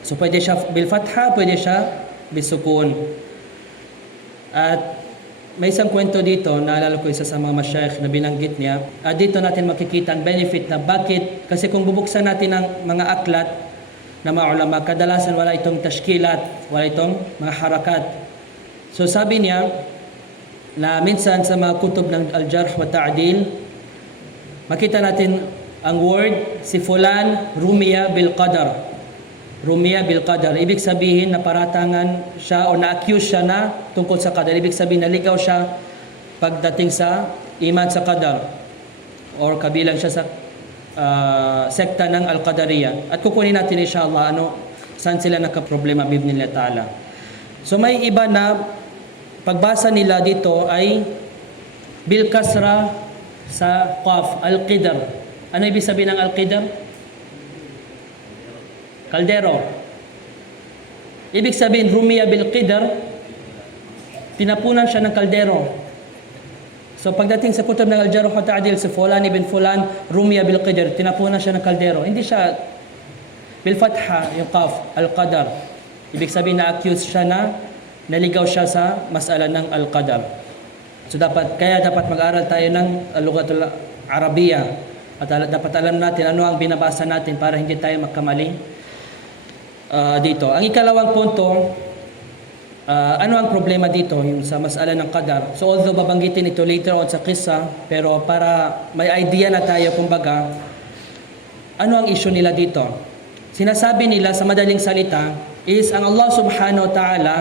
So pwede siya bil fatha, pwede siya bisukun. At may isang kwento dito, naalala ko isa sa mga masyayikh na binanggit niya. At dito natin makikita ang benefit na bakit, kasi kung bubuksan natin ang mga aklat na mga ulama, kadalasan wala itong tashkilat, wala itong mga harakat. So sabi niya na minsan sa mga kutub ng Al-Jarh wa Ta'dil, makita natin ang word, si fulan rumiya bil qadar. Rumiya bil qadar. Ibig sabihin na paratangan siya o na-accuse siya na tungkol sa qadar. Ibig sabihin naligaw siya pagdating sa iman sa qadar. Or kabilang siya sa sekta ng Al-Qadariyah. At kukunin natin inshallah saan sila nakaproblema bibnillah ta'ala. So may iba na pagbasa nila dito ay bil kasra sa qaf, al-qidr. Ano ibig sabihin ng al-qidr? Kaldero. Ibig sabihin, rumiya bil qidr, tinapunan siya ng kaldero. So pagdating sa kutub ng Al-Jarh wa Ta'dil, si fulan ibn fulan, rumiya bil qidr, tinapunan siya ng kaldero. Hindi siya bil fatha, yung qaf, al-qadar. Ibig sabihin, na-accuse siya na naligaw siya sa masala ng al-qadar. So kaya dapat mag-aral tayo ng lugatul Arabiya. At dapat alam natin ano ang binabasa natin para hindi tayo magkamali dito. Ang ikalawang punto, ano ang problema dito yung sa masala ng qadar? So although babanggitin ito later on sa qissa, pero para may idea na tayo kumbaga, ano ang issue nila dito? Sinasabi nila sa madaling salita is ang Allah subhanahu wa ta'ala,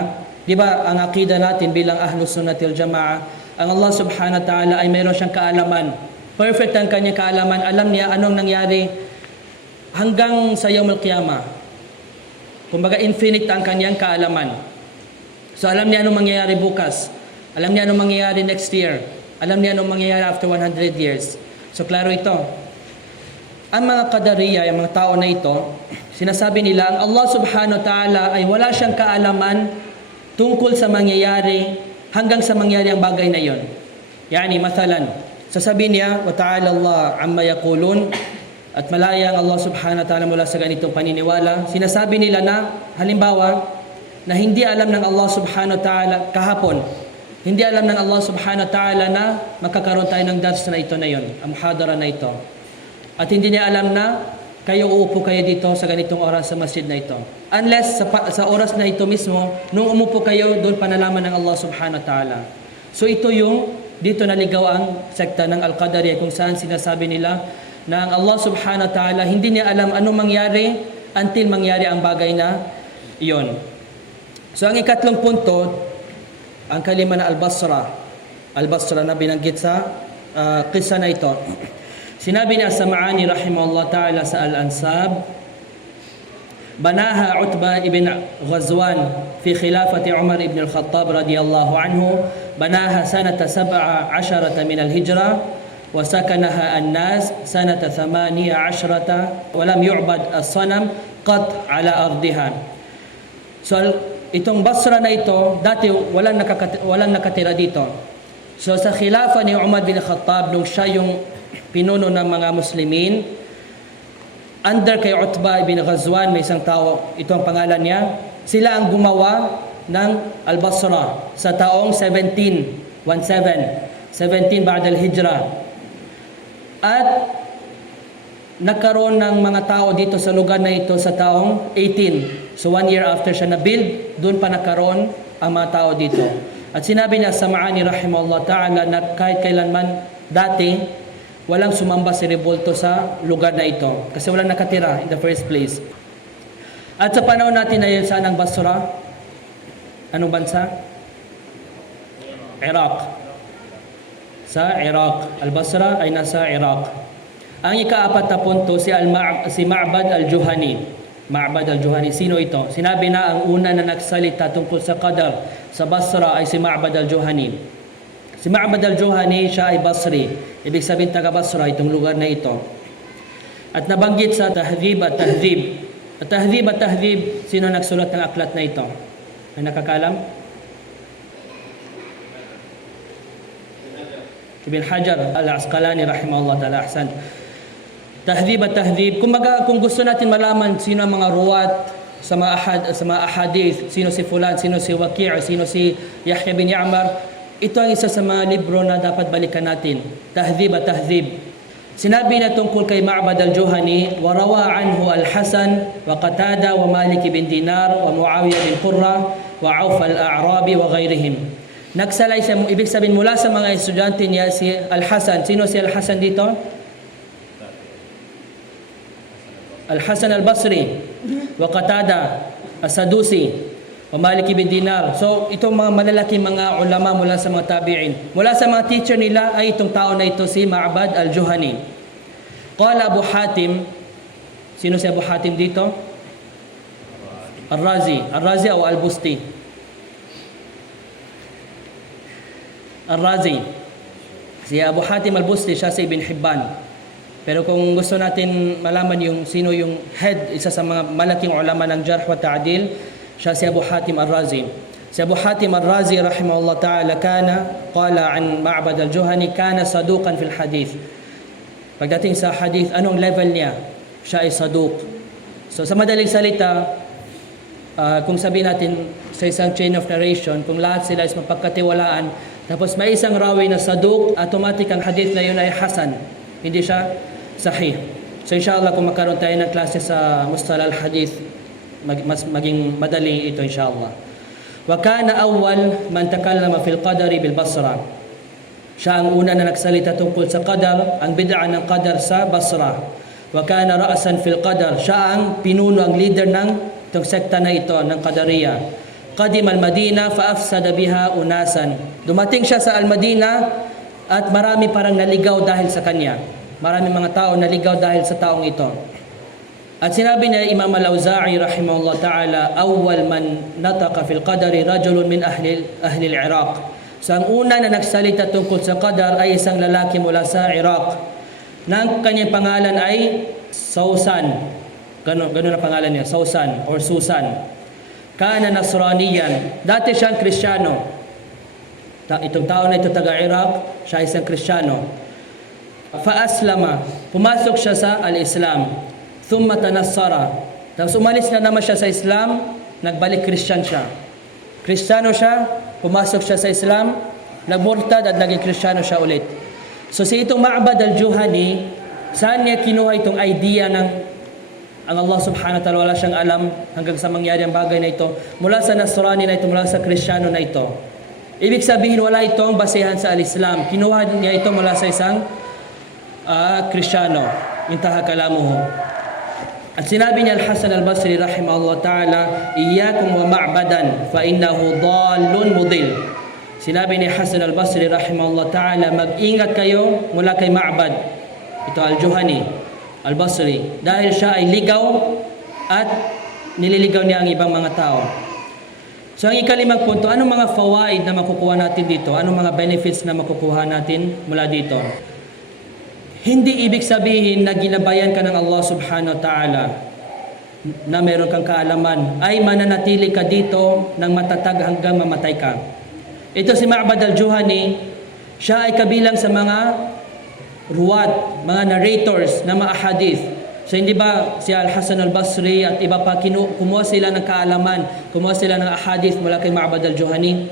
di ba ang akida natin bilang Ahlus Sunnah wal Jamaah, ang Allah subhanahu wa ta'ala ay mayroon siyang kaalaman. Perfect ang kanyang kaalaman. Alam niya anong nangyari hanggang sa Yawmul Qiyamah. Kumbaga infinite ang kanyang kaalaman. So alam niya anong mangyayari bukas. Alam niya anong mangyayari next year. Alam niya anong mangyayari after 100 years. So klaro ito. Ang mga Qadariyah, yung mga tao na ito, sinasabi nila, ang Allah subhanahu wa ta'ala ay wala siyang kaalaman tungkol sa mangyayari hanggang sa mangyayari ang bagay na yon. Yani, mathalan, sasabihin niya, wa ta'ala Allah amma yaqulun, at malaya ang Allah subhanahu wa ta'ala mula sa ganitong paniniwala. Sinasabi nila na, halimbawa, na hindi alam ng Allah subhanahu wa ta'ala kahapon. Hindi alam ng Allah subhanahu wa ta'ala na magkakaroon tayo ng dars na ito na yon, ang muhadara na ito. At hindi niya alam na kayo uupo kayo dito sa ganitong oras sa masjid na ito. Unless sa oras na ito mismo, nung umupo kayo, doon panalaman ng Allah subhanahu wa ta'ala. So ito yung dito naligaw ang sekta ng Al-Qadariyah kung saan sinasabi nila na ang Allah subhanahu wa ta'ala hindi niya alam anong mangyari until mangyari ang bagay na iyon. So ang ikatlong punto, ang kalima na Al-Basra. Al-Basra na binanggit sa qissa na ito. Sinabi ni As-Sam'ani rahimahullah ta'ala sa Al-Ansab, banaha Utbah ibn Ghazwan fi khilafati Umar ibn al-Khattab radiyallahu anhu, banaha sanata 17 min al-Hijra wa sakanaha an-nas sanata 18 wa lam yu'bad as-sanam qat ala ardiha. So itong Basra na ito, dati walang nakatira dito. So sa khilafa ni Umar bin Khattab, nung siya yung pinuno ng mga Muslimin, under kay Utbah ibn Ghazwan, may isang tao, ito ang pangalan niya, sila ang gumawa ng Al-Basra sa taong 17 ba'da al-Hijra. At nagkaroon ng mga tao dito sa lugar na ito sa taong 18. So 1 year after siya na-build, doon pa nagkaroon ang mga tao dito. At sinabi niya sa Ma'ani rahimahullah ta'ala na kahit kailanman dati, walang sumamba si Revolto sa lugar na ito. Kasi walang nakatira in the first place. At sa panahon natin na yun, saan ang Basra? Anong bansa? Iraq. Sa Iraq. Al-Basra ay nasa Iraq. Ang ika-4 na punto, si Ma'bad al-Juhani. Ma'bad al-Juhani. Sino ito? Sinabi na ang una na nagsalita tungkol sa qadar sa Basra ay si Ma'bad al-Juhani. Si Ma'bad al-Juhani, siya ay Basri. Ibig sabihin taga Basra, itong lugar na ito. At nabanggit sa Tahdhib at Tahdhib. At Tahdhib at Tahdhib, sino nagsulat ng aklat na ito? May nakakalam? Ibn Hajar al-Asqalani rahimahullah ta'ala. Ahsan. Tahdhib at Tahdhib. Kung gusto natin malaman sino ang mga ruwat sa mga ahadith, sino si Fulan, sino si Waki', sino si Yahya bin Ya'mar, ito ang isa sa mga libro na dapat balikan natin. Tahdhib at Tahdhib. Sinabi na tungkol kay Ma'bad al-Juhani, wa rawa anhu al-Hasan wa Qatada wa Malik bin Dinar wa Muawiyah bin Qurra wa Auf al-A'rabi wa ghayrihim. Nagsalay siya, ibig sabihin mula sa mga estudyante niya si Al-Hasan. Sino si Al-Hasan dito? Al-Hasan al-Basri wa Qatada as-Sadusi wa Malik bin Dinar. So itong mga malalaking mga ulama mula sa mga tabi'in, mula sa mga teacher nila ay itong tao na ito si Ma'bad al-Juhani. Qala Abu Hatim. Sino si Abu Hatim dito? Ar-Razi o Al-Busti? Ar-Razi. Si Abu Hatim al-Busti, siya si Ibn Hibban. Pero kung gusto natin malaman sino yung head, isa sa mga malaking ulama ng Jarh wa Ta'dil, siya si Abu Hatim al-Razi. Si Abu Hatim al-Razi rahimahullah ta'ala qala an Ma'bad al-Juhani kana saduqan fil hadith. Pagdating sa hadith, anong level niya? Siya ay saduq. So sa madaling salita, kung sabihin natin sa isang chain of narration, kung lahat sila is mapagkatiwalaan, tapos may isang rawi na saduq, automatic ang hadith na yun ay hasan. Hindi siya sahih. So inshallah kung magkaroon tayo ng klase sa Mustalah al-Hadith, mas maging madali ito inshallah. Wa kana awwal man takallama fil qadari bil Basra. Siya ang una na nagsalita tungkol sa qadar, ang bid'a ng qadar sa Basra. Wa kana ra'san fil qadar. Siya ang pinuno, ang leader ng itong sekta na ito ng Qadariyah. Qadim al-Madina fa afsada biha unasan. Dumating siya sa Al-Madina at marami parang naligaw dahil sa kanya. Maraming mga tao naligaw dahil sa taong ito. At sinabi niya Imam al-Auza'i rahimahullah ta'ala, awwal man nataqa fil qadari rajulun min ahli al-Iraq. So ang una na nagsalita tungkol sa qadar ay isang lalaki mula sa Iraq. Na ang kanyang pangalan ay Sausan. Ganun ang pangalan niya, Sausan or Susan. Kana Nasraniyan. Dati siyang Kristiyano. Itong tao na ito taga-Iraq, siya isang Kristiyano. Fa-aslama, pumasok siya sa al-Islam. Thumma tanassara. Tapos umalis na naman siya sa Islam, nagbalik Kristyan siya. Kristiyano siya, pumasok siya sa Islam, nagmurtad at naging Kristiyano siya ulit. So si itong Ma'bad al-Juhani, saan niya kinuha itong idea ng ang Allah subhanahu wa ta'ala, wala siyang alam hanggang sa mangyari ang bagay na ito, mula sa Nasrani na ito, mula sa Kristiyano na ito. Ibig sabihin, wala itong basehan sa al-Islam. Kinuha niya ito mula sa isang Kristiyano. Intaha kalamuhu. At sinabi niya Al-Hasan al-Basri rahimahullah ta'ala, iyyakum wa ma'badan fa innahu dallun mudil. Sinabi ni Hasan al-Basri rahimahullah ta'ala, mag-ingat kayo mula kay Ma'bad. Ito al-Juhani, al-Basri. Dahil siya ay ligaw at nililigaw niya ang ibang mga tao. So ang ikalimang punto, anong mga fawaid na makukuha natin dito? Anong mga benefits na makukuha natin mula dito? Hindi ibig sabihin na ginabayan ka ng Allah subhanahu wa ta'ala na meron kang kaalaman ay mananatili ka dito ng matatag hanggang mamatay ka. Ito si Ma'bad al-Juhani, siya ay kabilang sa mga ruwat, mga narrators na mga hadith. So hindi ba si Al-Hasan al-Basri at iba pa kumuha sila ng kaalaman, kumuha sila ng hadith mula kay Ma'bad al-Juhani?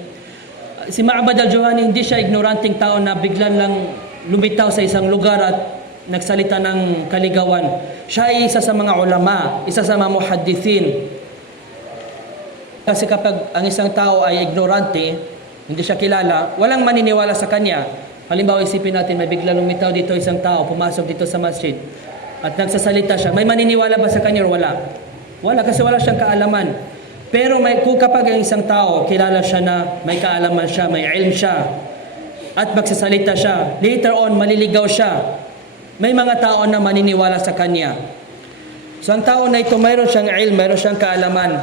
Si Ma'bad al-Juhani hindi siya ignoranting tao na biglan lang lumitaw sa isang lugar at nagsalita ng kaligawan. Siya ay isa sa mga ulama, isa sa mga muhaddithin. Kasi kapag ang isang tao ay ignorante, hindi siya kilala, walang maniniwala sa kanya. Halimbawa, isipin natin, may bigla lumitaw dito isang tao, pumasok dito sa masjid, at nagsasalita siya. May maniniwala ba sa kanya o wala? Wala, kasi wala siyang kaalaman. Pero kung kapag ang isang tao, kilala siya na may kaalaman siya, may ilm siya, at magsasalita siya, later on, maliligaw siya. May mga tao na maniniwala sa kanya. So ang tao na ito, mayroon siyang ilm, mayroon siyang kaalaman.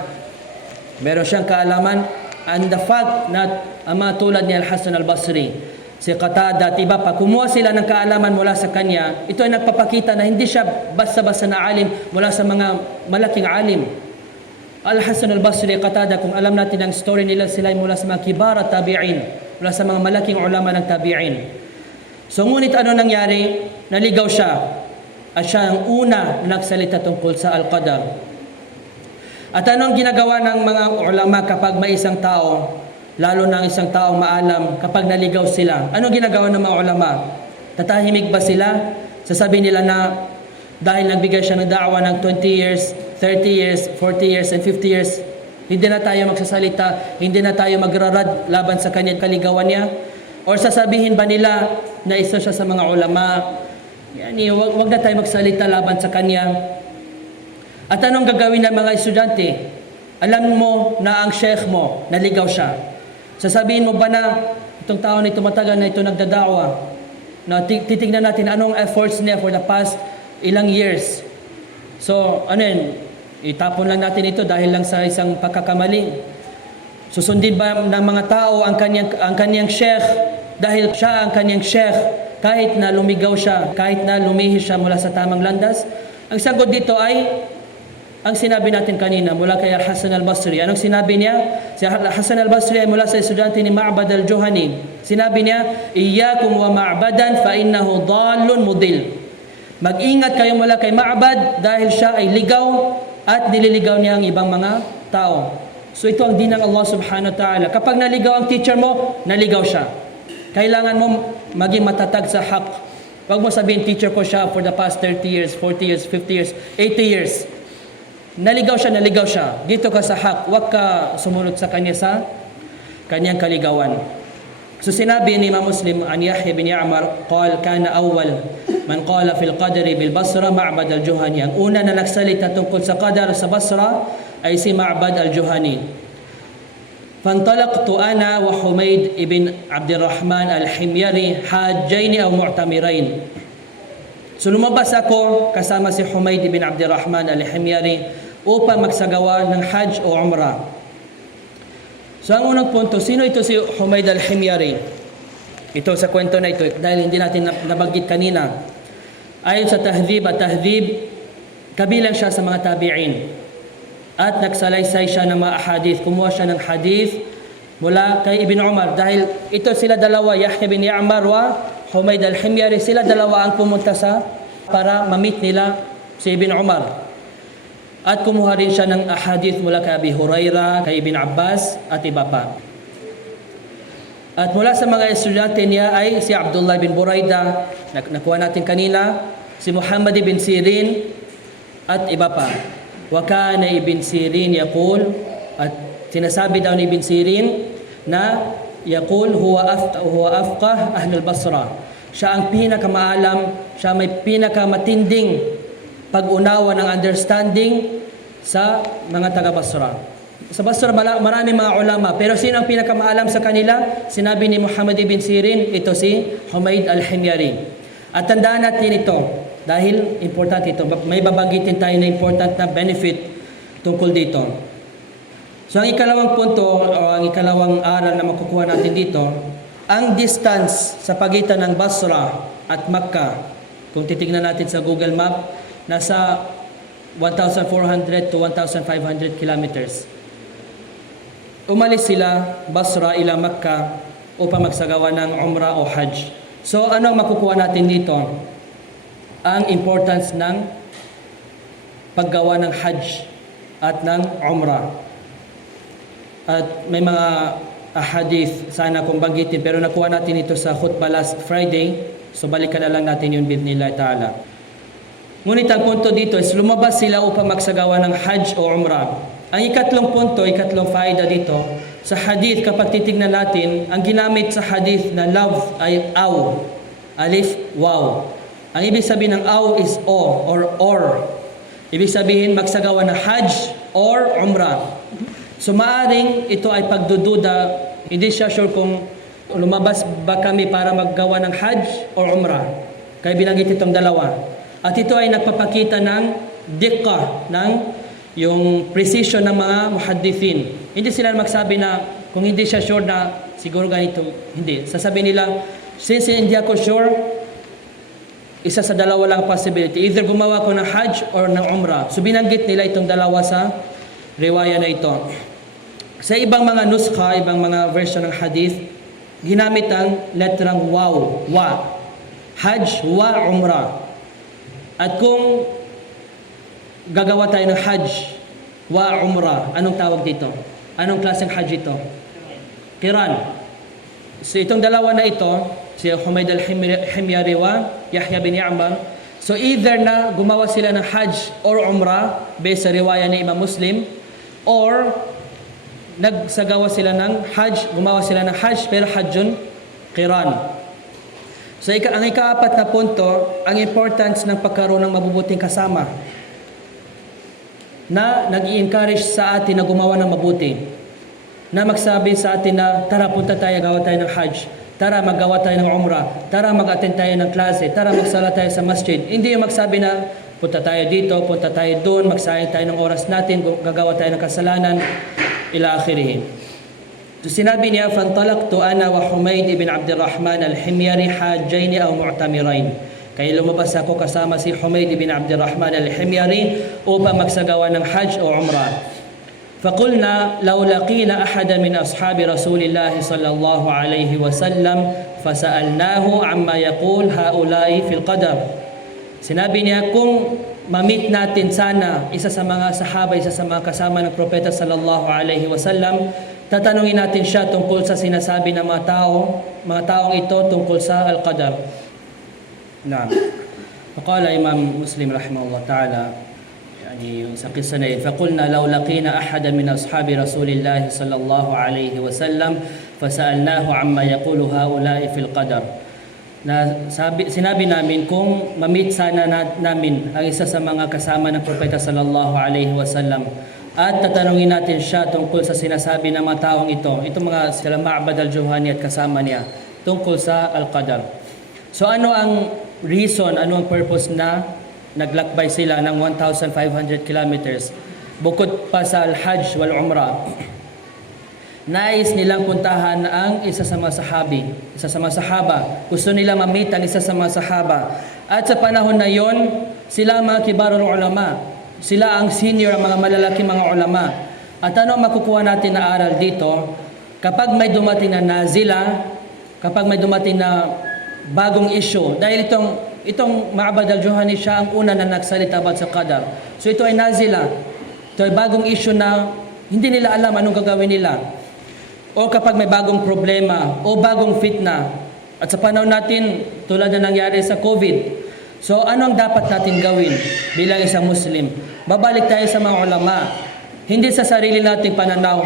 Meron siyang kaalaman. And the fact na ama tulad ni Al-Hasan Al-Basri, si Qatada at iba pa, kumuha sila ng kaalaman mula sa kanya, ito ay nagpapakita na hindi siya basta-basta na alim mula sa mga malaking alim. Al-Hasan Al-Basri, Qatada, kung alam natin ang story nila, sila ay mula sa mga kibar at tabi'in, mula sa mga malaking ulama ng tabi'in. So ngunit ano nangyari? Naligaw siya. At siya ang una na nagsalita tungkol sa Al-Qadar. At anong ginagawa ng mga ulama kapag may isang tao, lalo na isang taong maalam, kapag naligaw sila? Anong ginagawa ng mga ulama? Tatahimik ba sila? Sasabihin nila na dahil nagbigay siya ng da'wa ng 20 years, 30 years, 40 years, and 50 years, hindi na tayo magsasalita, hindi na tayo magrarad laban sa kanyang kaligawan niya? Or sasabihin ba nila na isa siya sa mga ulama? Yani, wag na tayo magsalita laban sa kanya. At anong gagawin ng mga estudyante? Alam mo na ang sheikh mo, naligaw siya. Sasabihin mo ba na itong tao na ito matagal na ito nagdadawa, na titignan natin anong efforts niya for the past ilang years. So, ano yun? Itapon lang natin ito dahil lang sa isang pagkakamali. Susundin ba ng mga tao ang kanyang sheikh dahil siya ang kanyang sheikh kahit na lumigaw siya, kahit na lumihis siya mula sa tamang landas? Ang sagot dito ay ang sinabi natin kanina mula kay Hasan Al-Basri. Anong sinabi niya? Si Hasan Al-Basri ay mula sa estudyante ni Ma'bad Al-Juhani. Sinabi niya, "Iyyakum wa ma'badan fa innahu dallun mudil." Mag-ingat kayo mula kay Ma'bad dahil siya ay ligaw at nililigaw niya ang ibang mga tao. So ito ang din ng Allah subhanahu wa ta'ala. Kapag naligaw ang teacher mo, naligaw siya. Kailangan mo maging matatag sa haq. Huwag mo sabihin, teacher ko siya for the past 30 years, 40 years, 50 years, 80 years. Naligaw siya. Dito ka sa haq. Huwag ka sumunod sa kanya sa kanyang kaligawan. So sinabi ni Imam Muslim an Yahya bin Ya'mar, qal kana awwal man qala fil qadri bil Basra Ma'bad Al-Juhani. Ang una na nagsalita tungkol sa qadar sa Basra ay si Ma'bad Al-Juhani. Fantalaqtu ana wa Humayd ibn Abdurrahman Al-Himyari hajjain aw mu'tamirain. So lumabas ako kasama si Humayd ibn Abdurrahman Al-Himyari upang magsagawa ng Hajj o Umrah. So ang unang punto, sino ito si Humayd Al-Himyari? Ito sa kwento na ito, dahil hindi natin nabanggit kanina. Ayon sa Tahdhib at Tahdhib, kabilang siya sa mga tabi'in. At nagsalaysay siya ng mga hadith. Kumuha siya ng hadith mula kay Ibn Umar. Dahil ito sila dalawa, Yahya bin Ya'mar wa Humayd Al-Himyari, sila dalawa ang pumunta para ma-meet nila si Ibn Umar. At kumuha rin siya ng ahadith mula kay Abi Huraira, kay Ibn Abbas, at iba pa. At mula sa mga estudyante niya ay si Abdullah bin Buraida, nakuha natin kanina, si Muhammad ibn Sirin, at iba pa. Wa kana ibn Sirin yaqul, at sinasabi daw ni Ibn Sirin na yaqul huwa afqah ahlul Basra. Siya ang pinakamaalam, siya may pinakamatinding pag-unawa ng understanding sa mga taga-Basra. Sa Basra, marami mga ulama. Pero sino ang pinakamaalam sa kanila? Sinabi ni Muhammad ibn Sirin, ito si Humayd Al-Himyari. At tandaan natin ito, dahil important ito. May babanggitin tayo na important na benefit tungkol dito. So ang ikalawang punto, o ang ikalawang aral na makukuha natin dito, ang distance sa pagitan ng Basra at Makkah, kung titignan natin sa Google Map, nasa 1,400 to 1,500 kilometers. Umalis sila, Basra ila Makkah, upang magsagawa ng Umrah o Hajj. So ano ang makukuha natin dito? Ang importance ng paggawa ng Hajj at ng Umrah. At may mga hadith, sana kung banggitin, pero nakuha natin ito sa khutbah last Friday, so balikan na lang natin yun bidnillah ta'ala. Ngunit ang punto dito is lumabas sila upang magsagawa ng Hajj o Umrah. Ang ikatlong punto, ikatlong faida dito, Sa hadith, kapag titignan natin, ang ginamit sa hadith na love ay aw. Alif, waw. Ang ibig sabihin ng aw is o or or. Ibig sabihin magsagawa ng hajj or umrah. So maaring ito ay pagdududa, hindi siya sure kung lumabas ba kami para maggawa ng hajj or umrah. Kaya binanggit itong dalawa. At ito ay nagpapakita ng dikka, ng yung precision ng mga muhaddithin. Hindi sila magsabi na kung hindi siya sure na siguro ganito. Hindi. Sasabihin nila, since hindi ako sure, isa sa dalawa lang possibility. Either gumawa ko ng hajj or ng umrah. So binanggit nila itong dalawa sa riwaya na ito. Sa ibang mga nuskha, ibang mga version ng hadith, ginamit ang letrang waw, wa. Hajj, wa, umrah. At kung gagawa tayo ng hajj, wa, umrah, anong tawag dito? Anong klaseng hajj ito? Qiran. So itong dalawa na ito, si Humayd al-Himyari wa Yahya bin Ya'mar. So either na gumawa sila ng hajj or umrah based sa riwaya ni Imam Muslim, or nagsagawa sila ng hajj, gumawa sila ng hajj pero hajjun qiran. So ang ikaapat na punto, ang importance ng pagkaroon ng mabubuting kasama na nag-i-encourage sa atin na gumawa ng mabuti, na magsabi sa atin na tara punta tayo, gawa tayo ng hajj, tara maggawa tayo ng umrah, tara mag-attend tayo ng klase, tara magsala tayo sa masjid. Hindi yung magsabi na punta tayo dito, punta tayo doon, magsayang tayo ng oras natin, gagawa tayo ng kasalanan, ila akhirih. So sinabi niya, "Fantalaqtu ana wa Humayd ibn Abdurrahman al-Himyari hajjayn aw mu'tamirain." Kaya lumabas ako kasama si Humayd ibn Abdurrahman al-Himyari upang magsagawa ng hajj o umrah. فقلنا لو لقينا أحدا من أصحاب رسول الله صلى الله عليه وسلم فسألناه عما يقول هؤلاء في القدر. Sinabi niya, kung ma-meet natin sana isa sa mga sahaba, isa sa mga kasama ng propeta sallallahu alaihi wasallam, tatanungin natin siya tungkol sa sinasabi ng mga taong ito tungkol sa al-qadar. Naam. فقال إمام مسلم رحمه الله تعالى يعني sa qissa na yun, فقلنا لو لقينا أحدا من أصحاب رسول الله صلى الله عليه وسلم فسألناه عما يقول هؤلاء في القدر. Sinabi namin kung ma-meet sana namin ang isa sa mga kasama ng propeta sallallahu alaihi wasallam at tatanungin natin siya tungkol sa sinasabi ng mga taong ito, itong mga sila Ma'bad al-Juhani at kasama niya, tungkol sa al-qadar. So ano ang reason, ano ang purpose na naglakbay sila ng 1,500 kilometers bukod pa sa al-hajj wal umrah? Nais nilang puntahan ang isa sa mga sahabi, isa sa mga sahaba. Gusto nila ma-meet ang isa sa mga sahaba. At sa panahon na yon, sila ang mga kibarul ulama. Sila ang senior, ang mga malalaking mga ulama. At ano makukuha natin na aral dito? Kapag may dumating na nazila, kapag may dumating na bagong issue, dahil itong Ma'bad al-Juhani siya ang una na nagsalita about sa qadar. So ito ay nazila. Ito ay bagong issue na hindi nila alam anong gagawin nila. O kapag may bagong problema o bagong fitna. At sa panahon natin, tulad na nangyari sa COVID. So ano ang dapat natin gawin bilang isang Muslim? Babalik tayo sa mga ulama. Hindi sa sarili nating pananaw.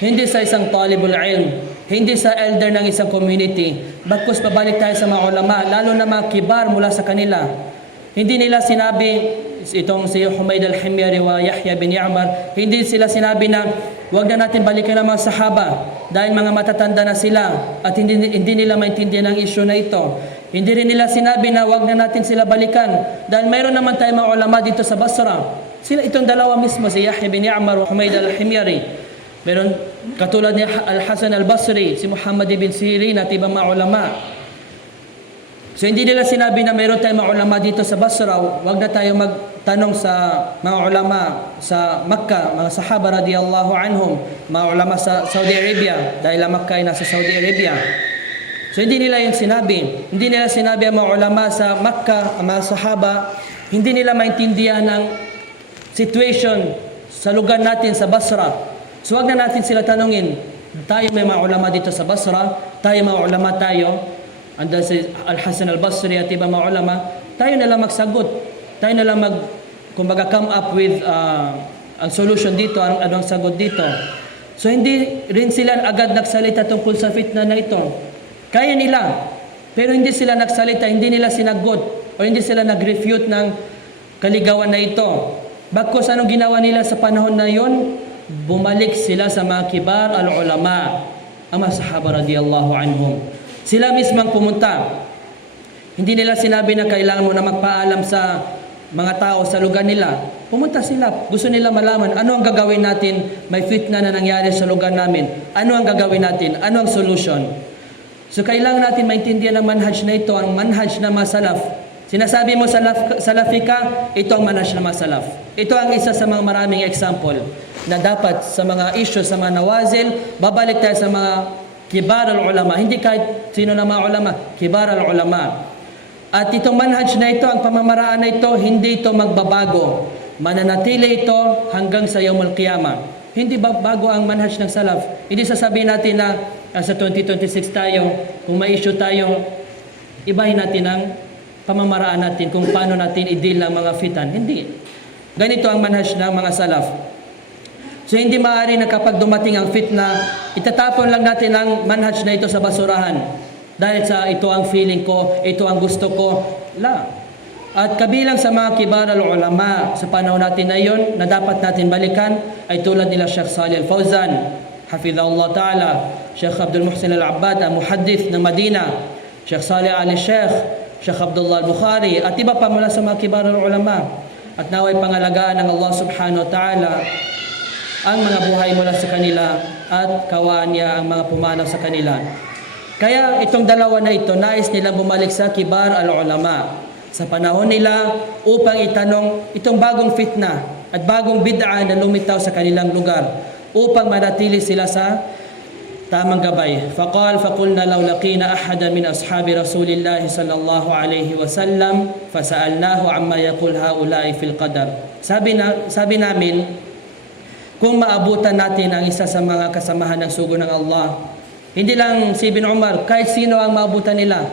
Hindi sa isang talibul ilm. Hindi sa elder ng isang community. Bagkus babalik tayo sa mga ulama, lalo na mga kibar mula sa kanila. Hindi nila sinabi, itong si Humayd al-Himyari wa Yahya bin Ya'mar, hindi sila sinabi na huwag na natin balikan ang mga sahaba dahil mga matatanda na sila at hindi nila maintindihan ang issue na ito. Hindi rin nila sinabi na huwag na natin sila balikan dahil mayroon naman tayong mga ulama dito sa Basra. Sila itong dalawa mismo, si Yahya bin Ya'mar wa Humayd al-Himyari. Meron katulad ni Al-Hasan al-Basri, si Muhammad ibn Sirin at ibang mga ulama. So hindi nila sinabi na mayroon tayong mga ulama dito sa Basra, wag na tayo magtanong sa mga ulama sa Makkah, mga sahaba radiyallahu anhum, mga ulama sa Saudi Arabia, dahil ang Makkah ay nasa Saudi Arabia. So hindi nila yung sinabi. Hindi nila sinabi ang mga ulama sa Makkah, ang mga sahaba, hindi nila maintindihan ang situation sa lugar natin sa Basra. So wag na natin sila tanungin. Tayo may mga ulama dito sa Basra, tayo mga ulama tayo. Anda si Al-Hasan al-Basri at ibang mga ulama, tayo na lang magsagot. Tayo na lang kumbaga come up with ang solution dito, anong sagot dito. So hindi rin sila agad nagsalita tungkol sa fitna na ito. Kaya nila, pero hindi sila nagsalita, hindi nila sinagot o hindi sila nag-refute ng kaligawan na ito. Bagkus anong ginawa nila sa panahon na yon? Bumalik sila sa mga kibar al-ulama, ang mga sahaba radiyallahu anhum. Sila mismang pumunta. Hindi nila sinabi na kailangan mo na magpaalam sa mga tao sa lugar nila. Pumunta sila. Gusto nila malaman, ano ang gagawin natin? May fitna na nangyari sa lugar namin. Ano ang gagawin natin? Ano ang solution? So kailangan natin maintindihan ang manhaj na ito, ang manhaj na mga salaf. Sinasabi mo salafi ka, ito ang manhaj na mga salaf. Ito ang isa sa mga maraming example na dapat sa mga issue, sa mga nawazil, babalik tayo sa mga kibar al-ulama. Hindi kahit sino na mga ulama, kibar al-ulama. At itong manhaj na ito, ang pamamaraan na ito, hindi ito magbabago. Mananatili ito hanggang sa Yawmul Qiyamah. Hindi bago ang manhaj ng salaf. Hindi sasabihin natin na sa 2026 tayo, kung may issue tayo, ibahin natin ang pamamaraan natin kung paano natin i-deal ng mga fitan. Hindi. Ganito ang manhaj ng mga salaf. So hindi maaari na kapag dumating ang fitna, itatapon lang natin ang manhaj na ito sa basurahan. Dahil sa ito ang feeling ko, ito ang gusto ko. La. At kabilang sa mga kibar al-ulama sa panahon natin na yun, na dapat natin balikan, ay tulad nila Sheikh Salih Al-Fawzan, hafidhahullah ta'ala, Sheikh Abdul Muhsin Al-Abbad, ang muhaddith ng Madina, Sheikh Salih Ali Sheikh, Sheikh Abdullah Al-Bukhari, at iba pa mula sa mga kibar al-ulama. At naway pangalagaan ng Allah subhanahu wa ta'ala ang mga buhay mula sa kanila at kawaan niya ang mga pumanaw sa kanila. Kaya itong dalawa na ito, nais nila bumalik sa kibar al-ulama sa panahon nila upang itanong itong bagong fitna at bagong bid'a na lumitaw sa kanilang lugar upang manatili sila sa tamang gabay. Faqulna law laqina ahadan min ashabi Rasulillah sallallahu alayhi wa sallam fasa'alnahu amma yaqul haula'i fil qadar. Sabi namin, kung maabutan natin ang isa sa mga kasamahan ng sugo ng Allah, hindi lang si Ibn Umar, kahit sino ang maabutan nila.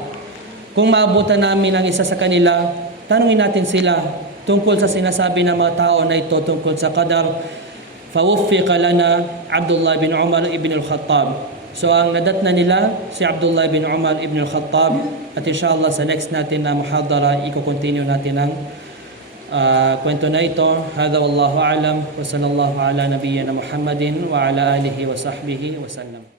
Kung maabutan namin ang isa sa kanila, tanungin natin sila tungkol sa sinasabi ng mga tao na ito tungkol sa qadar. Fawuffiqa lana Abdullah bin Umar ibn al-Khattab. So ang nadatna nila si Abdullah bin Umar ibn al-Khattab, at inshallah sa next natin na muhadara, i-continue natin ang kwento na ito. Hadha wallahu a'lam wa sallallahu ala nabiyyina Muhammadin wa ala alihi wa sahbihi wa sallam.